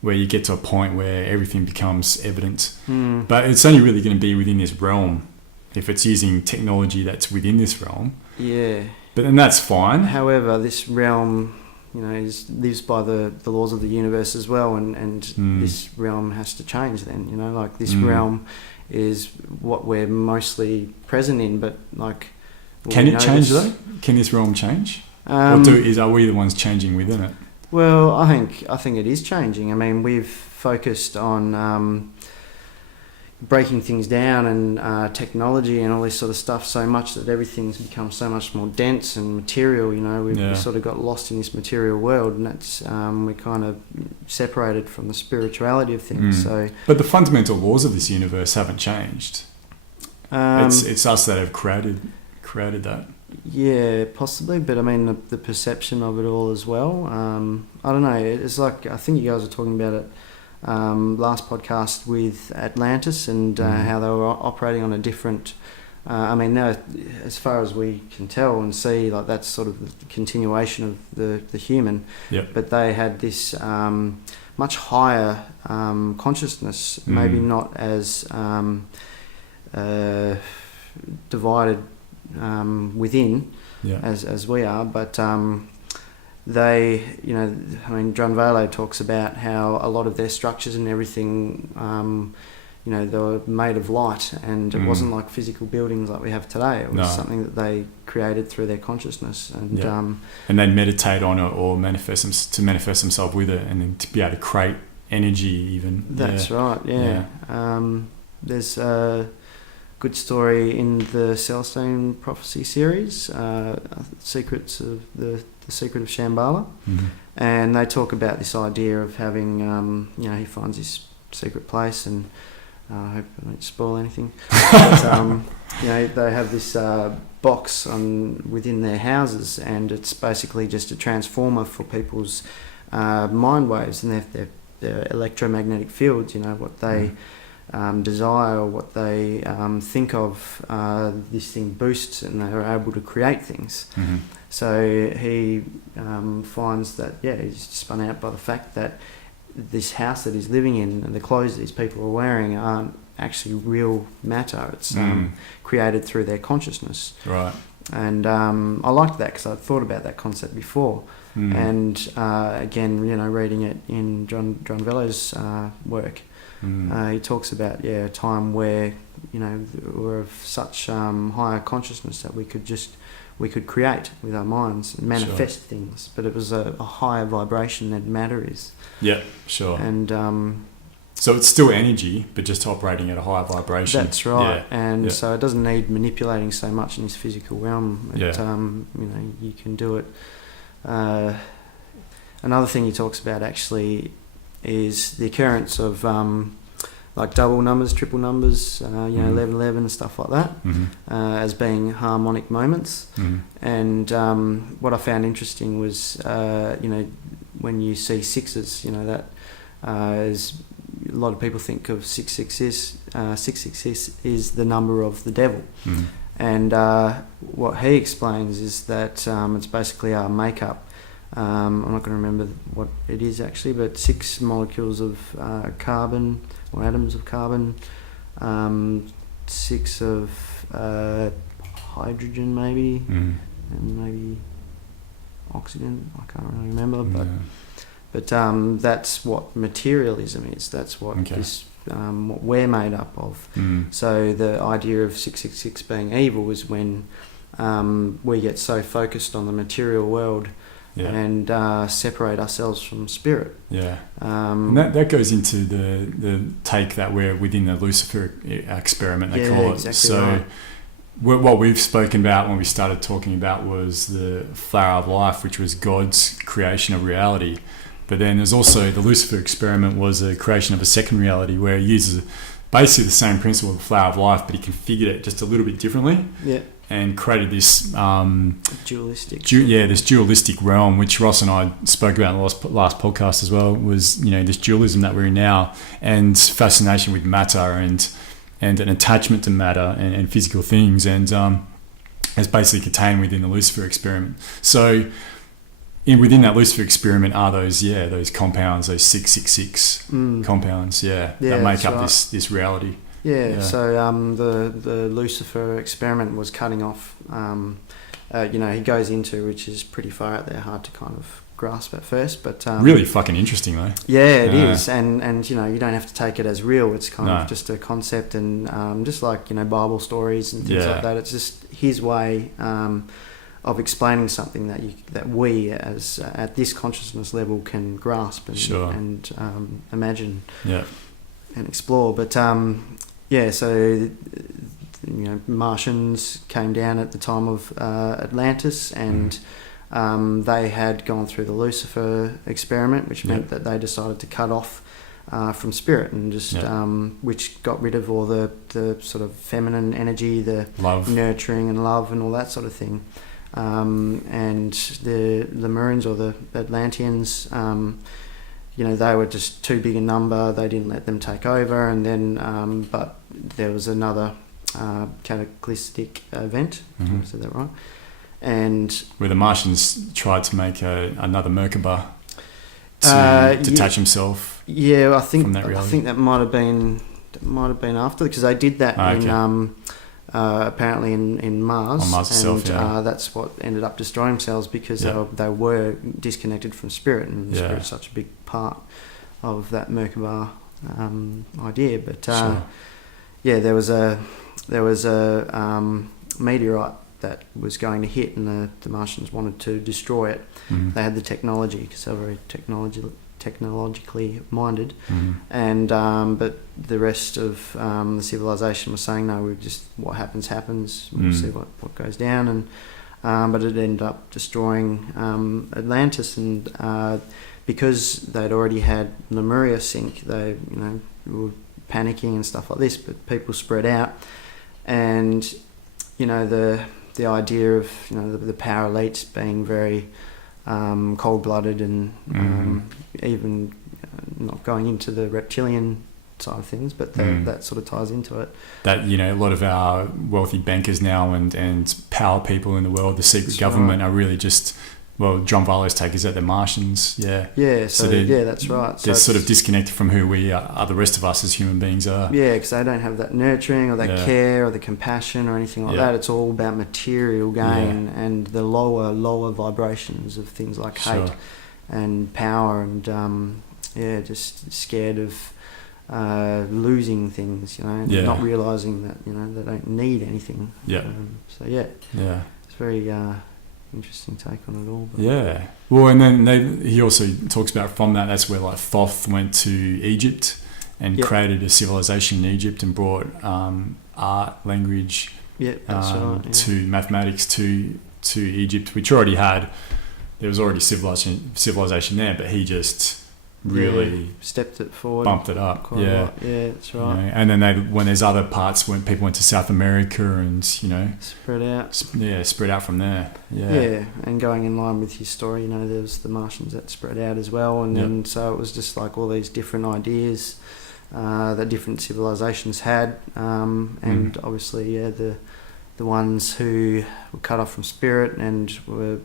where you get to a point where everything becomes evident. But it's only really going to be within this realm if it's using technology that's within this realm. Yeah. But then that's fine. However, this realm, lives by the laws of the universe as well, and this realm has to change then, like this realm is what we're mostly present in, but like... Can it change though? Can this realm change? Are we the ones changing within it? Well, I think it is changing. I mean, we've focused on breaking things down and technology and all this sort of stuff so much that everything's become so much more dense and material. We've sort of got lost in this material world, and that's we're kind of separated from the spirituality of things. So, but the fundamental laws of this universe haven't changed. It's us that have created that. Yeah, possibly, but I mean the perception of it all as well. I don't know. It's like, I think you guys were talking about it last podcast with Atlantis and how they were operating on a different. No, as far as we can tell and see, like that's sort of the continuation of the human. Yep. But they had this much higher consciousness, maybe not as divided within as we are, but John Valo talks about how a lot of their structures and everything, they were made of light, and it wasn't like physical buildings like we have today. It was something that they created through their consciousness, and they'd meditate on it or manifest themselves with it, and then to be able to create energy even. That's right. Yeah. There's a good story in the Celestine Prophecy series, Secrets of the Secret of Shambhala, and they talk about this idea of having, he finds this secret place, and I hope I don't spoil anything. But, they have this box within their houses, and it's basically just a transformer for people's mind waves and their electromagnetic fields. What they desire or what they think of. This thing boosts, and they are able to create things. So he finds that he's spun out by the fact that this house that he's living in and the clothes these people are wearing aren't actually real matter. It's created through their consciousness. Right. And I liked that because I'd thought about that concept before. And again, reading it in John Velo's work, he talks about a time where we're of such higher consciousness that we could create with our minds and manifest things, but it was a higher vibration than matter is. Yeah, sure. And so it's still energy, but just operating at a higher vibration. That's right. And so it doesn't need manipulating so much in this physical realm. You can do it. Another thing he talks about actually is the occurrence of like double numbers, triple numbers, 1111 and stuff like that, as being harmonic moments. And what I found interesting was, when you see sixes, that is, a lot of people think of 666 is the number of the devil. And what he explains is that it's basically our makeup. I'm not going to remember what it is actually, but 6 molecules of carbon, or atoms of carbon, 6 of hydrogen maybe, and maybe oxygen. I can't really remember, but that's what materialism is. That's what what we're made up of. So the idea of 666 being evil is when we get so focused on the material world and separate ourselves from spirit. And that goes into the take that we're within the Lucifer experiment, they call it. Exactly right. What we've spoken about when we started talking about was the flower of life, which was God's creation of reality. But then there's also the Lucifer experiment was a creation of a second reality where he uses basically the same principle of the flower of life, but he configured it just a little bit differently. And created this dualistic. This dualistic realm, which Ross and I spoke about in the last podcast as well, was this dualism that we're in now, and fascination with matter and an attachment to matter and physical things, and is basically contained within the Lucifer experiment. So within that Lucifer experiment are those compounds, those 666 compounds, that make up this reality. So the Lucifer experiment was cutting off, he goes into, which is pretty far out there, hard to kind of grasp at first, but really fucking interesting though. It is, and you don't have to take it as real. It's kind of just a concept, and just like Bible stories and things like that. It's just his way of explaining something that we as at this consciousness level can grasp and imagine and explore. But so Martians came down at the time of Atlantis, and they had gone through the Lucifer experiment, which meant that they decided to cut off from spirit and just which got rid of all the sort of feminine energy, the love, nurturing and love and all that sort of thing. And the Lemurians or the Atlanteans, they were just too big a number. They didn't let them take over, and then but there was another cataclysmic event. I said that right? And where the Martians tried to make another Merkaba to detach himself. From that reality. I think that might have been after, because they did that in apparently in Mars. On Mars itself, yeah. That's what ended up destroying cells, because Yeah. they were disconnected from spirit, and Yeah. spirit's such a big part of that Merkaba idea. But Sure. yeah, there was a meteorite that was going to hit, and the Martians wanted to destroy it. Mhm. They had the technology, because they were very technologically minded, Mhm. and but the rest of the civilization was saying, no, what happens, we'll see what goes down. And but it ended up destroying Atlantis, and because they'd already had Lemuria sink, they were panicking and stuff like this, but people spread out, and the idea of the power elites being very cold-blooded, and even not going into the reptilian side of things, but that sort of ties into it. That a lot of our wealthy bankers now and power people in the world, the secret That's government, right. are really just, well, John Varlo's take is that they're Martians. Yeah. Yeah. So they're, that's right. So they're sort of disconnected from who we are, the rest of us as human beings are. Yeah, because they don't have that nurturing or that Yeah. care or the compassion or anything like Yeah. that. It's all about material gain and the lower vibrations of things like hate and power, and just scared of losing things, not realizing that they don't need anything. Yeah. So yeah, Yeah. it's very interesting take on it all. But Yeah. Well, and then he also talks about from that's where like Thoth went to Egypt and created a civilization in Egypt and brought art, language, yeah, that's right. Yeah. to mathematics to Egypt, which already had. There was already civilization there, but he just really stepped it forward, bumped it up. Quite a lot. Yeah, that's right. And then when there's other parts when people went to South America and spread out. Spread out from there. Yeah, and going in line with his story, there was the Martians that spread out as well, and then so it was just like all these different ideas that different civilizations had, and obviously, the ones who were cut off from spirit and were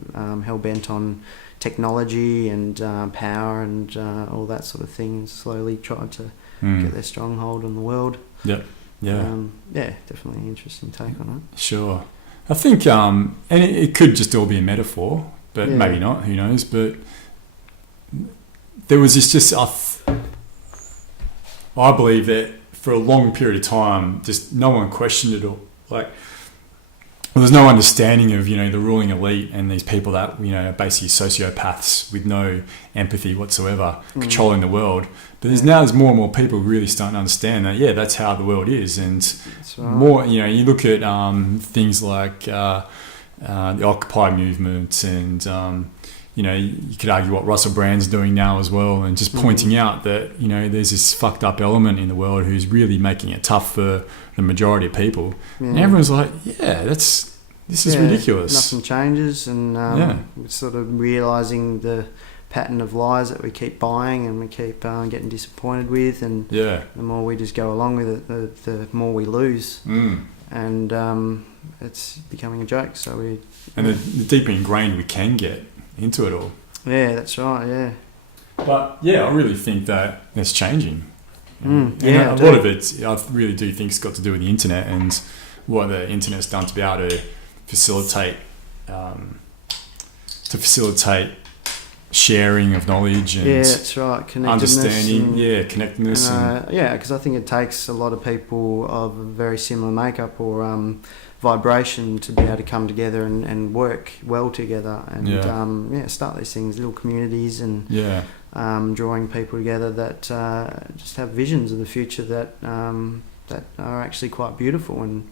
hell bent on technology and power and all that sort of thing, and slowly tried to get their stronghold on the world. Yep. Yeah. Definitely an interesting take on it. Sure. I think, and it could just all be a metaphor, but maybe not, who knows, but there was I believe that for a long period of time, just no one questioned it all. There's no understanding of, the ruling elite and these people that, are basically sociopaths with no empathy whatsoever, controlling the world. But there's more and more people really starting to understand that, that's how the world is. And more, you look at things like the Occupy movement and, you could argue what Russell Brand's doing now as well, and just pointing out that, there's this fucked up element in the world who's really making it tough for the majority of people. And everyone's like, this is ridiculous. Nothing changes, and we're sort of realising the pattern of lies that we keep buying and we keep getting disappointed with, and the more we just go along with it, the more we lose. And it's becoming a joke. So the deeper ingrained we can get into it all. Yeah, that's right. Yeah. But I really think that it's changing. A lot of it, I really do think, it's got to do with the internet and what the internet's done to be able to facilitate sharing of knowledge and that's right, understanding, connectedness, because I think it takes a lot of people of a very similar makeup or vibration to be able to come together and work well together and start these things, little communities, and drawing people together that just have visions of the future that are actually quite beautiful, and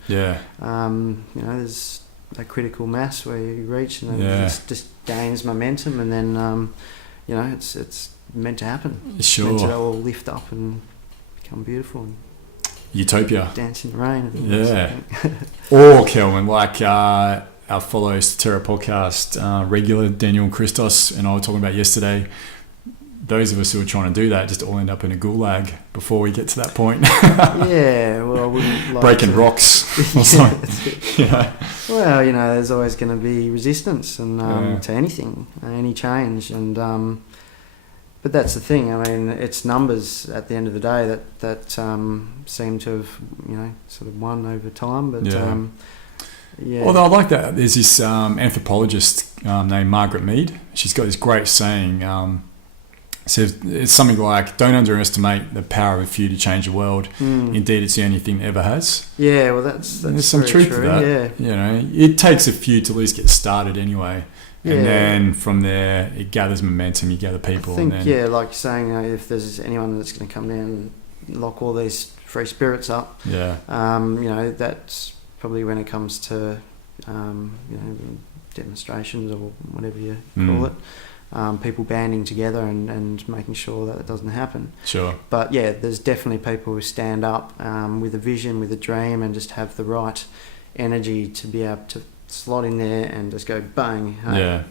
there's a critical mass where you reach, and it just gains momentum, and then it's meant to happen. Sure. It's meant to all lift up and become beautiful and utopia, dance in the rain. Or Kelvin, like our fellow Statera podcast regular Daniel Christos and I were talking about yesterday, those of us who are trying to do that just all end up in a gulag before we get to that point. Well, I wouldn't like breaking rocks or something. Well, there's always going to be resistance and to anything, any change, and but But that's the thing. I mean, it's numbers at the end of the day that seem to have, sort of won over time. But yeah. Although I like that. There's this anthropologist named Margaret Mead. She's got this great saying. Says it's something like, "Don't underestimate the power of a few to change the world. Indeed, it's the only thing it ever has." Yeah, well, that's there's some truth true, to that. Yeah. It takes a few to at least get started anyway. Yeah. And then from there, it gathers momentum. You gather people. I think, and then, like you're saying, if there's anyone that's going to come down and lock all these free spirits up, that's probably when it comes to, demonstrations or whatever you call it. People banding together and making sure that it doesn't happen. Sure. But yeah, there's definitely people who stand up with a vision, with a dream, and just have the right energy to be able to slot in there and just go bang,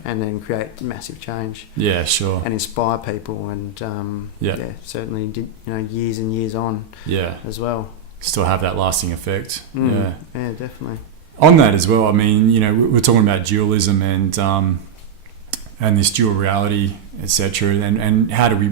and then create massive change. Yeah, sure. And inspire people, and certainly did, years and years on. Yeah. As well. Still have that lasting effect. Yeah, definitely. On that as well, I mean, we're talking about dualism and this dual reality, etc. And how do we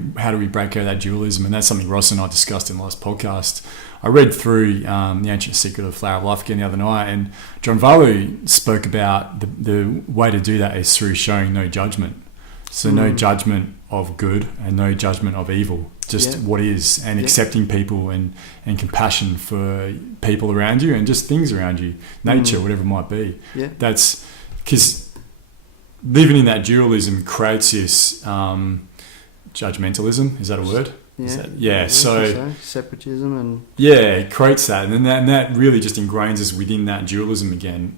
break out of that dualism? And that's something Ross and I discussed in the last podcast. I read through The Ancient Secret of the Flower of Life again the other night, and John Valu spoke about the way to do that is through showing no judgment. So no judgment of good and no judgment of evil, just what is, and accepting people and compassion for people around you and just things around you, nature, whatever it might be. Yeah. That's because living in that dualism creates this judgmentalism. Is that a word? Yeah. So separatism and it creates that, and that really just ingrains us within that dualism again.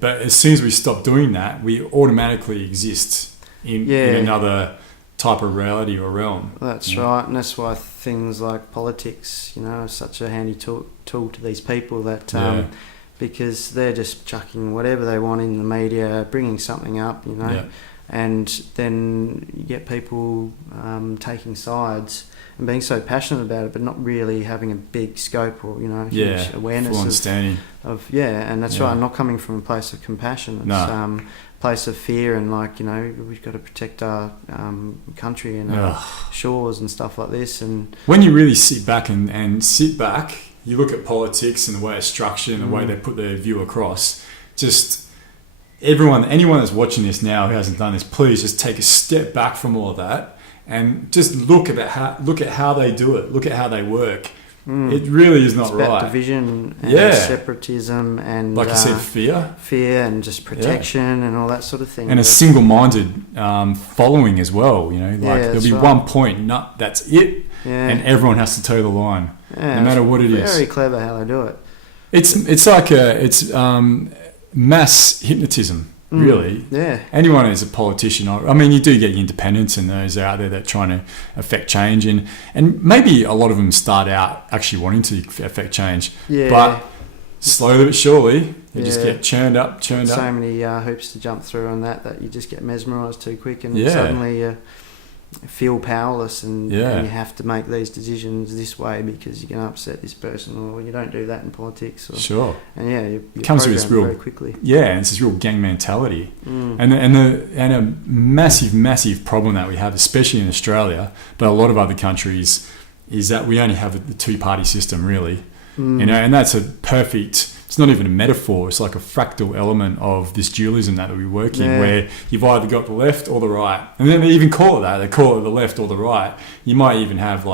But as soon as we stop doing that, we automatically exist in another type of reality or realm. That's right, and that's why things like politics, are such a handy tool to these people that. Because they're just chucking whatever they want in the media, bringing something up, and then you get people taking sides and being so passionate about it, but not really having a big scope or huge awareness full understanding and that's right, not coming from a place of compassion. It's place of fear and we've got to protect our country and our shores and stuff like this. And when you really sit back you look at politics and the way it's structured and the way they put their view across. Just anyone that's watching this now who hasn't done this, please just take a step back from all of that and just look at how they do it. Look at how they work. It really is not it's right. About division and separatism and like you said, fear and just protection and all that sort of thing. And a single-minded following as well. There'll be one point, that's it, and everyone has to toe the line. No matter what it is. Very clever how they do it. It's like mass hypnotism, really. Yeah. Anyone who's a politician, I mean, you do get your independents and those out there that are trying to affect change, and maybe a lot of them start out actually wanting to affect change. Yeah. But slowly but surely, they just get churned up. So many hoops to jump through on that you just get mesmerised too quick, and suddenly feel powerless and you have to make these decisions this way because you're going to upset this person, or you don't do that in politics. And you're comes to this real very quickly. Yeah, and it's this real gang mentality, and a massive problem that we have, especially in Australia, but a lot of other countries, is that we only have the two-party system, really. And that's a perfect. It's not even a metaphor. It's like a fractal element of this dualism that we work in, where you've either got the left or the right. And then they even call it that. They call it the left or the right. You might even have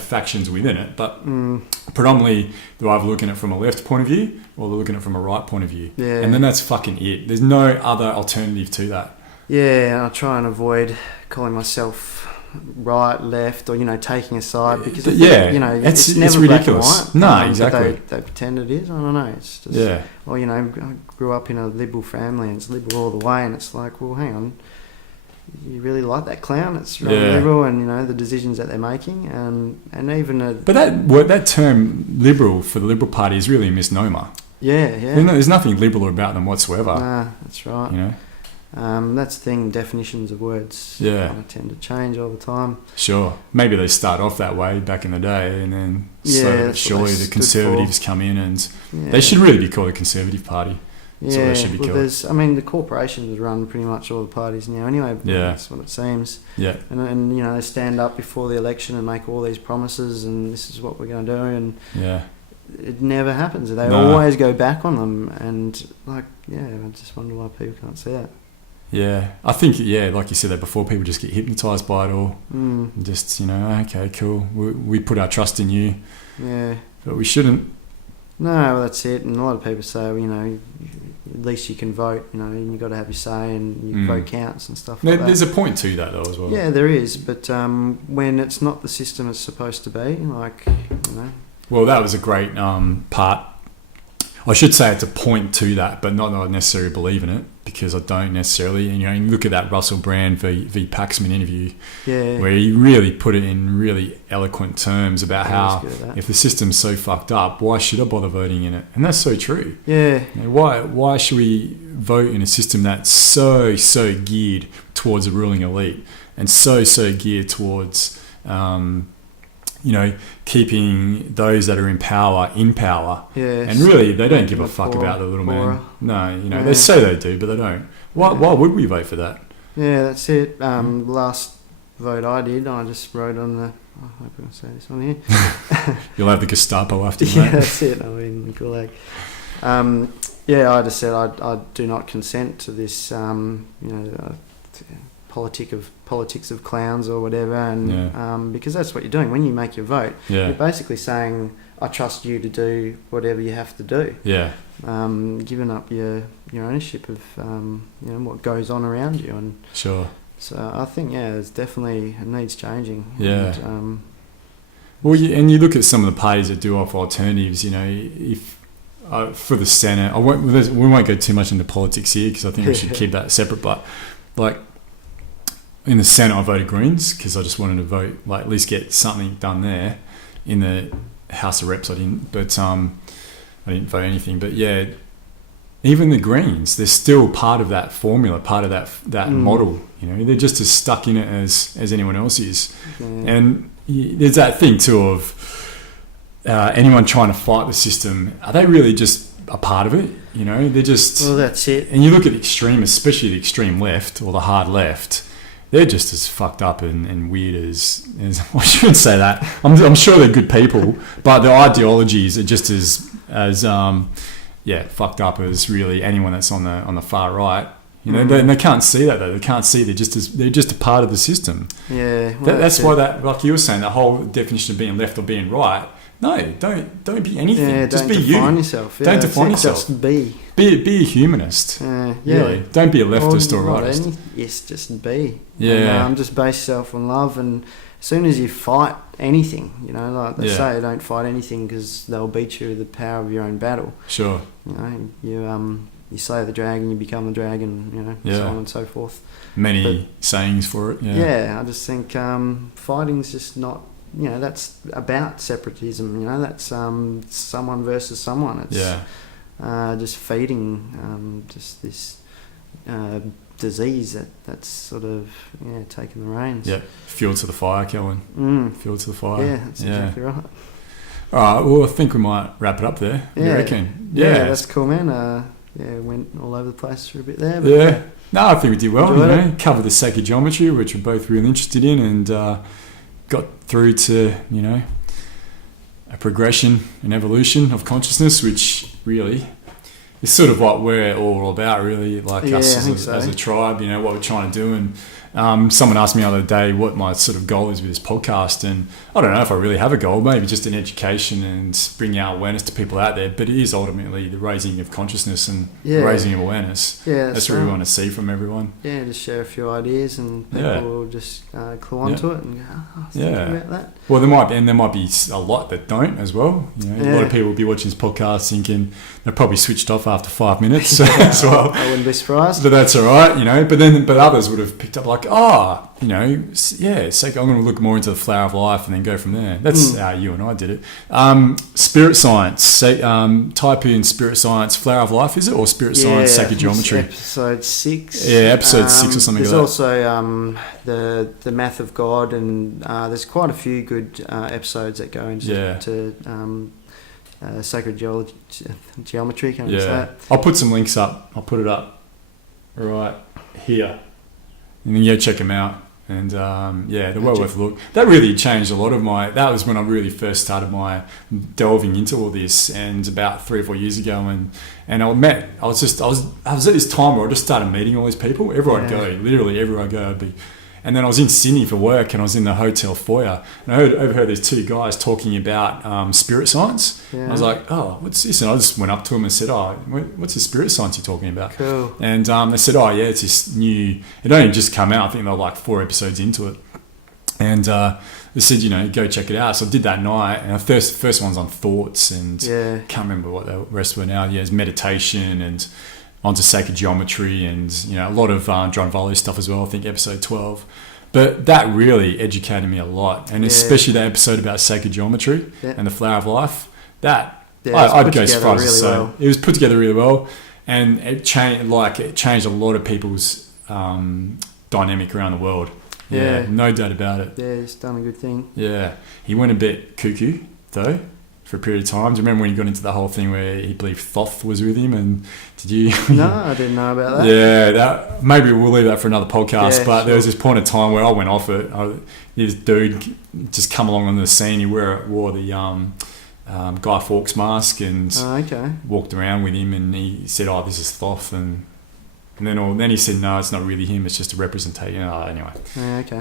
factions within it, but predominantly they're either looking at it from a left point of view or they're looking at it from a right point of view. Yeah. And then that's fucking it. There's no other alternative to that. Yeah, and I try and avoid calling myself right, left, or taking a side, because it's never ridiculous. Black and white. No, exactly. They pretend it is. I don't know. It's just or I grew up in a liberal family and it's liberal all the way, and it's like, well, hang on, you really like that clown? It's really liberal, and the decisions that they're making, and even but that term liberal for the Liberal Party is really a misnomer. Yeah. There's nothing liberal about them whatsoever. Nah, that's right. That's the thing, definitions of words kind of tend to change all the time. Sure. Maybe they start off that way back in the day, and then slowly but surely the Conservatives come in, and they should really be called a Conservative Party. Yeah, so they should be killed. the corporations run pretty much all the parties now anyway. Yeah. That's what it seems. Yeah. And they stand up before the election and make all these promises and this is what we're going to do, and Yeah. it never happens. They always go back on them, and I just wonder why people can't see that. Yeah, I think, like you said that before, people just get hypnotised by it all. Mm. Just, okay, cool, we put our trust in you. Yeah. But we shouldn't. No, well, that's it. And a lot of people say, at least you can vote, and you've got to have your say, and your vote counts and stuff like that. There's a point to that, though, as well. Yeah, there is. But when it's not the system it's supposed to be, Well, that was a great part. I should say it's a point to that, but not that I necessarily believe in it, because I don't necessarily. You look at that Russell Brand v. Paxman interview, where he really put it in really eloquent terms about how if the system's so fucked up, why should I bother voting in it? And that's so true. Yeah. Why should we vote in a system that's so geared towards a ruling elite and so geared towards keeping those that are in power. And really, they don't give a fuck about the little man. No, they say they do, but they don't. Why would we vote for that? Yeah, that's it. The last vote I did, I just wrote on the... I hope I can say this on here. You'll have the Gestapo after you, Yeah, mate. that's it. The Gulag. I just said I do not consent to this, politics of clowns or whatever, and because that's what you're doing when you make your vote. You're basically saying, I trust you to do whatever you have to do. Yeah. Giving up your ownership of what goes on around you, and sure. So I think it needs changing. Yeah. And, and you look at some of the parties that do offer alternatives. If for the Senate, we won't go too much into politics here because I think we should keep that separate. But like, in the Senate, I voted Greens because I just wanted to vote, at least get something done there. In the House of Reps, I didn't, but I didn't vote anything. But yeah, even the Greens, they're still part of that formula, part of that model. They're just as stuck in it as anyone else is. And there's that thing too of anyone trying to fight the system. Are they really just a part of it? They're just. Well, that's it. And you look at the extreme, especially the extreme left or the hard left. They're just as fucked up and weird as I shouldn't say that. I'm sure they're good people, but their ideologies are just as fucked up as really anyone that's on the far right. They can't see that though. They can't see they're just a part of the system. Yeah, well, that's why that, like you were saying, the whole definition of being left or being right. No, don't be anything. Yeah, just be you. Don't define yourself. Yeah, don't define yourself. Just be. Be a humanist. Really. Don't be a leftist or a rightist. Yes, just be. Yeah. And, just base yourself on love, and as soon as you fight anything, like they say, don't fight anything because they'll beat you with the power of your own battle. Sure. You slay the dragon, you become the dragon, so on and so forth. Many sayings for it. Yeah, I just think fighting's just not. That's about separatism. That's someone versus someone. It's just feeding just this disease that's sort of taking the reins. Yeah, fuel to the fire, Kelvin. Fuel to the fire. Yeah, that's exactly right. All right, well, I think we might wrap it up there. What do you reckon? Yeah, that's cool, man. Went all over the place for a bit there. But no, I think we did well. Covered the sacred geometry, which we're both really interested in, and got through to a progression and evolution of consciousness, which really is sort of what we're all about, really, like us as a tribe, what we're trying to do. And someone asked me the other day what my sort of goal is with this podcast, and I don't know if I really have a goal, maybe just an education and bringing out awareness to people out there, but it is ultimately the raising of consciousness and raising of awareness. That's what we want to see from everyone. Just share a few ideas and people will just clue onto it and go, think about that. Well, there might be a lot that don't as well. A lot of people will be watching this podcast thinking they're probably switched off after 5 minutes as well. I wouldn't be surprised. But that's all right, but others would have picked up like, I'm going to look more into the flower of life and then go from there. That's how you and I did it. Spirit science, type in spirit science, flower of life, is it? Or spirit science, sacred geometry? Episode 6. Yeah, episode 6 or something like that. There's also the math of God, and there's quite a few good episodes that go into sacred geometry. Can I say that? I'll put some links up. I'll put it up right here, and then check them out. And they're well worth a look. That really changed a lot of that was when I really first started my delving into all this, and about 3 or 4 years ago, and I was at this time where I just started meeting all these people. Everywhere I'd go, literally everywhere I go, and then I was in Sydney for work, and I was in the hotel foyer, and I overheard these 2 guys talking about spirit science. Yeah. I was like, oh, what's this? And I just went up to them and said, oh, what's the spirit science you're talking about? Cool. And they said, oh, yeah, it's this new, it only just come out. I think they're like 4 episodes into it. And they said, go check it out. So I did that night, and the first one's on thoughts, and can't remember what the rest were now. Yeah, it's meditation and onto sacred geometry, and a lot of John Volley stuff as well. I think episode 12, but that really educated me a lot, and especially that episode about sacred geometry and the flower of life. I'd go as far as to say it was put together really well, and it changed a lot of people's dynamic around the world. Yeah, no doubt about it. Yeah, he's done a good thing. Yeah, he went a bit cuckoo though. For a period of time. Do you remember when he got into the whole thing where he believed Thoth was with him? And did you? No, I didn't know about that. Yeah, maybe we'll leave that for another podcast. But there was this point of time where I went off it. This dude just come along on the scene. He wore the Guy Fawkes mask and walked around with him, and he said, "Oh, this is Thoth," and then he said, "No, it's not really him. It's just a representation." Anyway.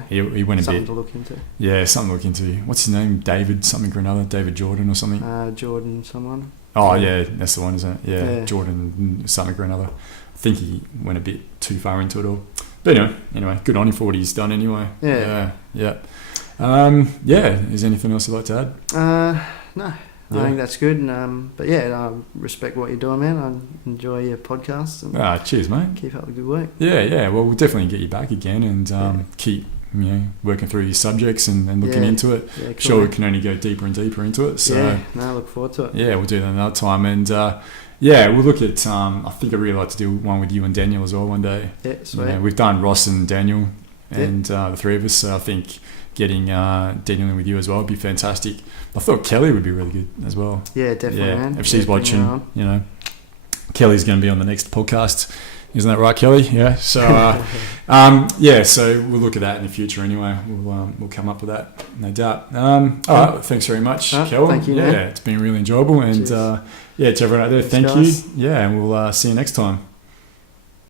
He went a something bit. to look into. Yeah, something to look into. What's his name? David something or another. David Jordan or something. Jordan someone. Oh yeah, that's the one, isn't it? Yeah, Jordan something or another. I think he went a bit too far into it all. But anyway, good on him for what he's done anyway. Yeah. Is there anything else you'd like to add? No. I think that's good, but I respect what you're doing, man. I enjoy your podcast. And cheers, mate. Keep up the good work. Yeah. Well, we'll definitely get you back again, and keep working through your subjects and looking into it. Yeah, cool, sure, we can only go deeper and deeper into it. So I look forward to it. Yeah, we'll do that another time, and we'll look at. I think I'd really like to do one with you and Daniel as well one day. Yeah, sweet. We've done Ross and Daniel, and the 3 of us. So I think getting Daniel in with you as well would be fantastic. I thought Kelly would be really good as well. Yeah, definitely, man. If she's watching, Kelly's going to be on the next podcast. Isn't that right, Kelly? Yeah. So, so we'll look at that in the future anyway. We'll come up with that, no doubt. All right. Thanks very much, Kel. Thank you, man. It's been really enjoyable. And, to everyone out there, thank you. Yeah, and we'll see you next time.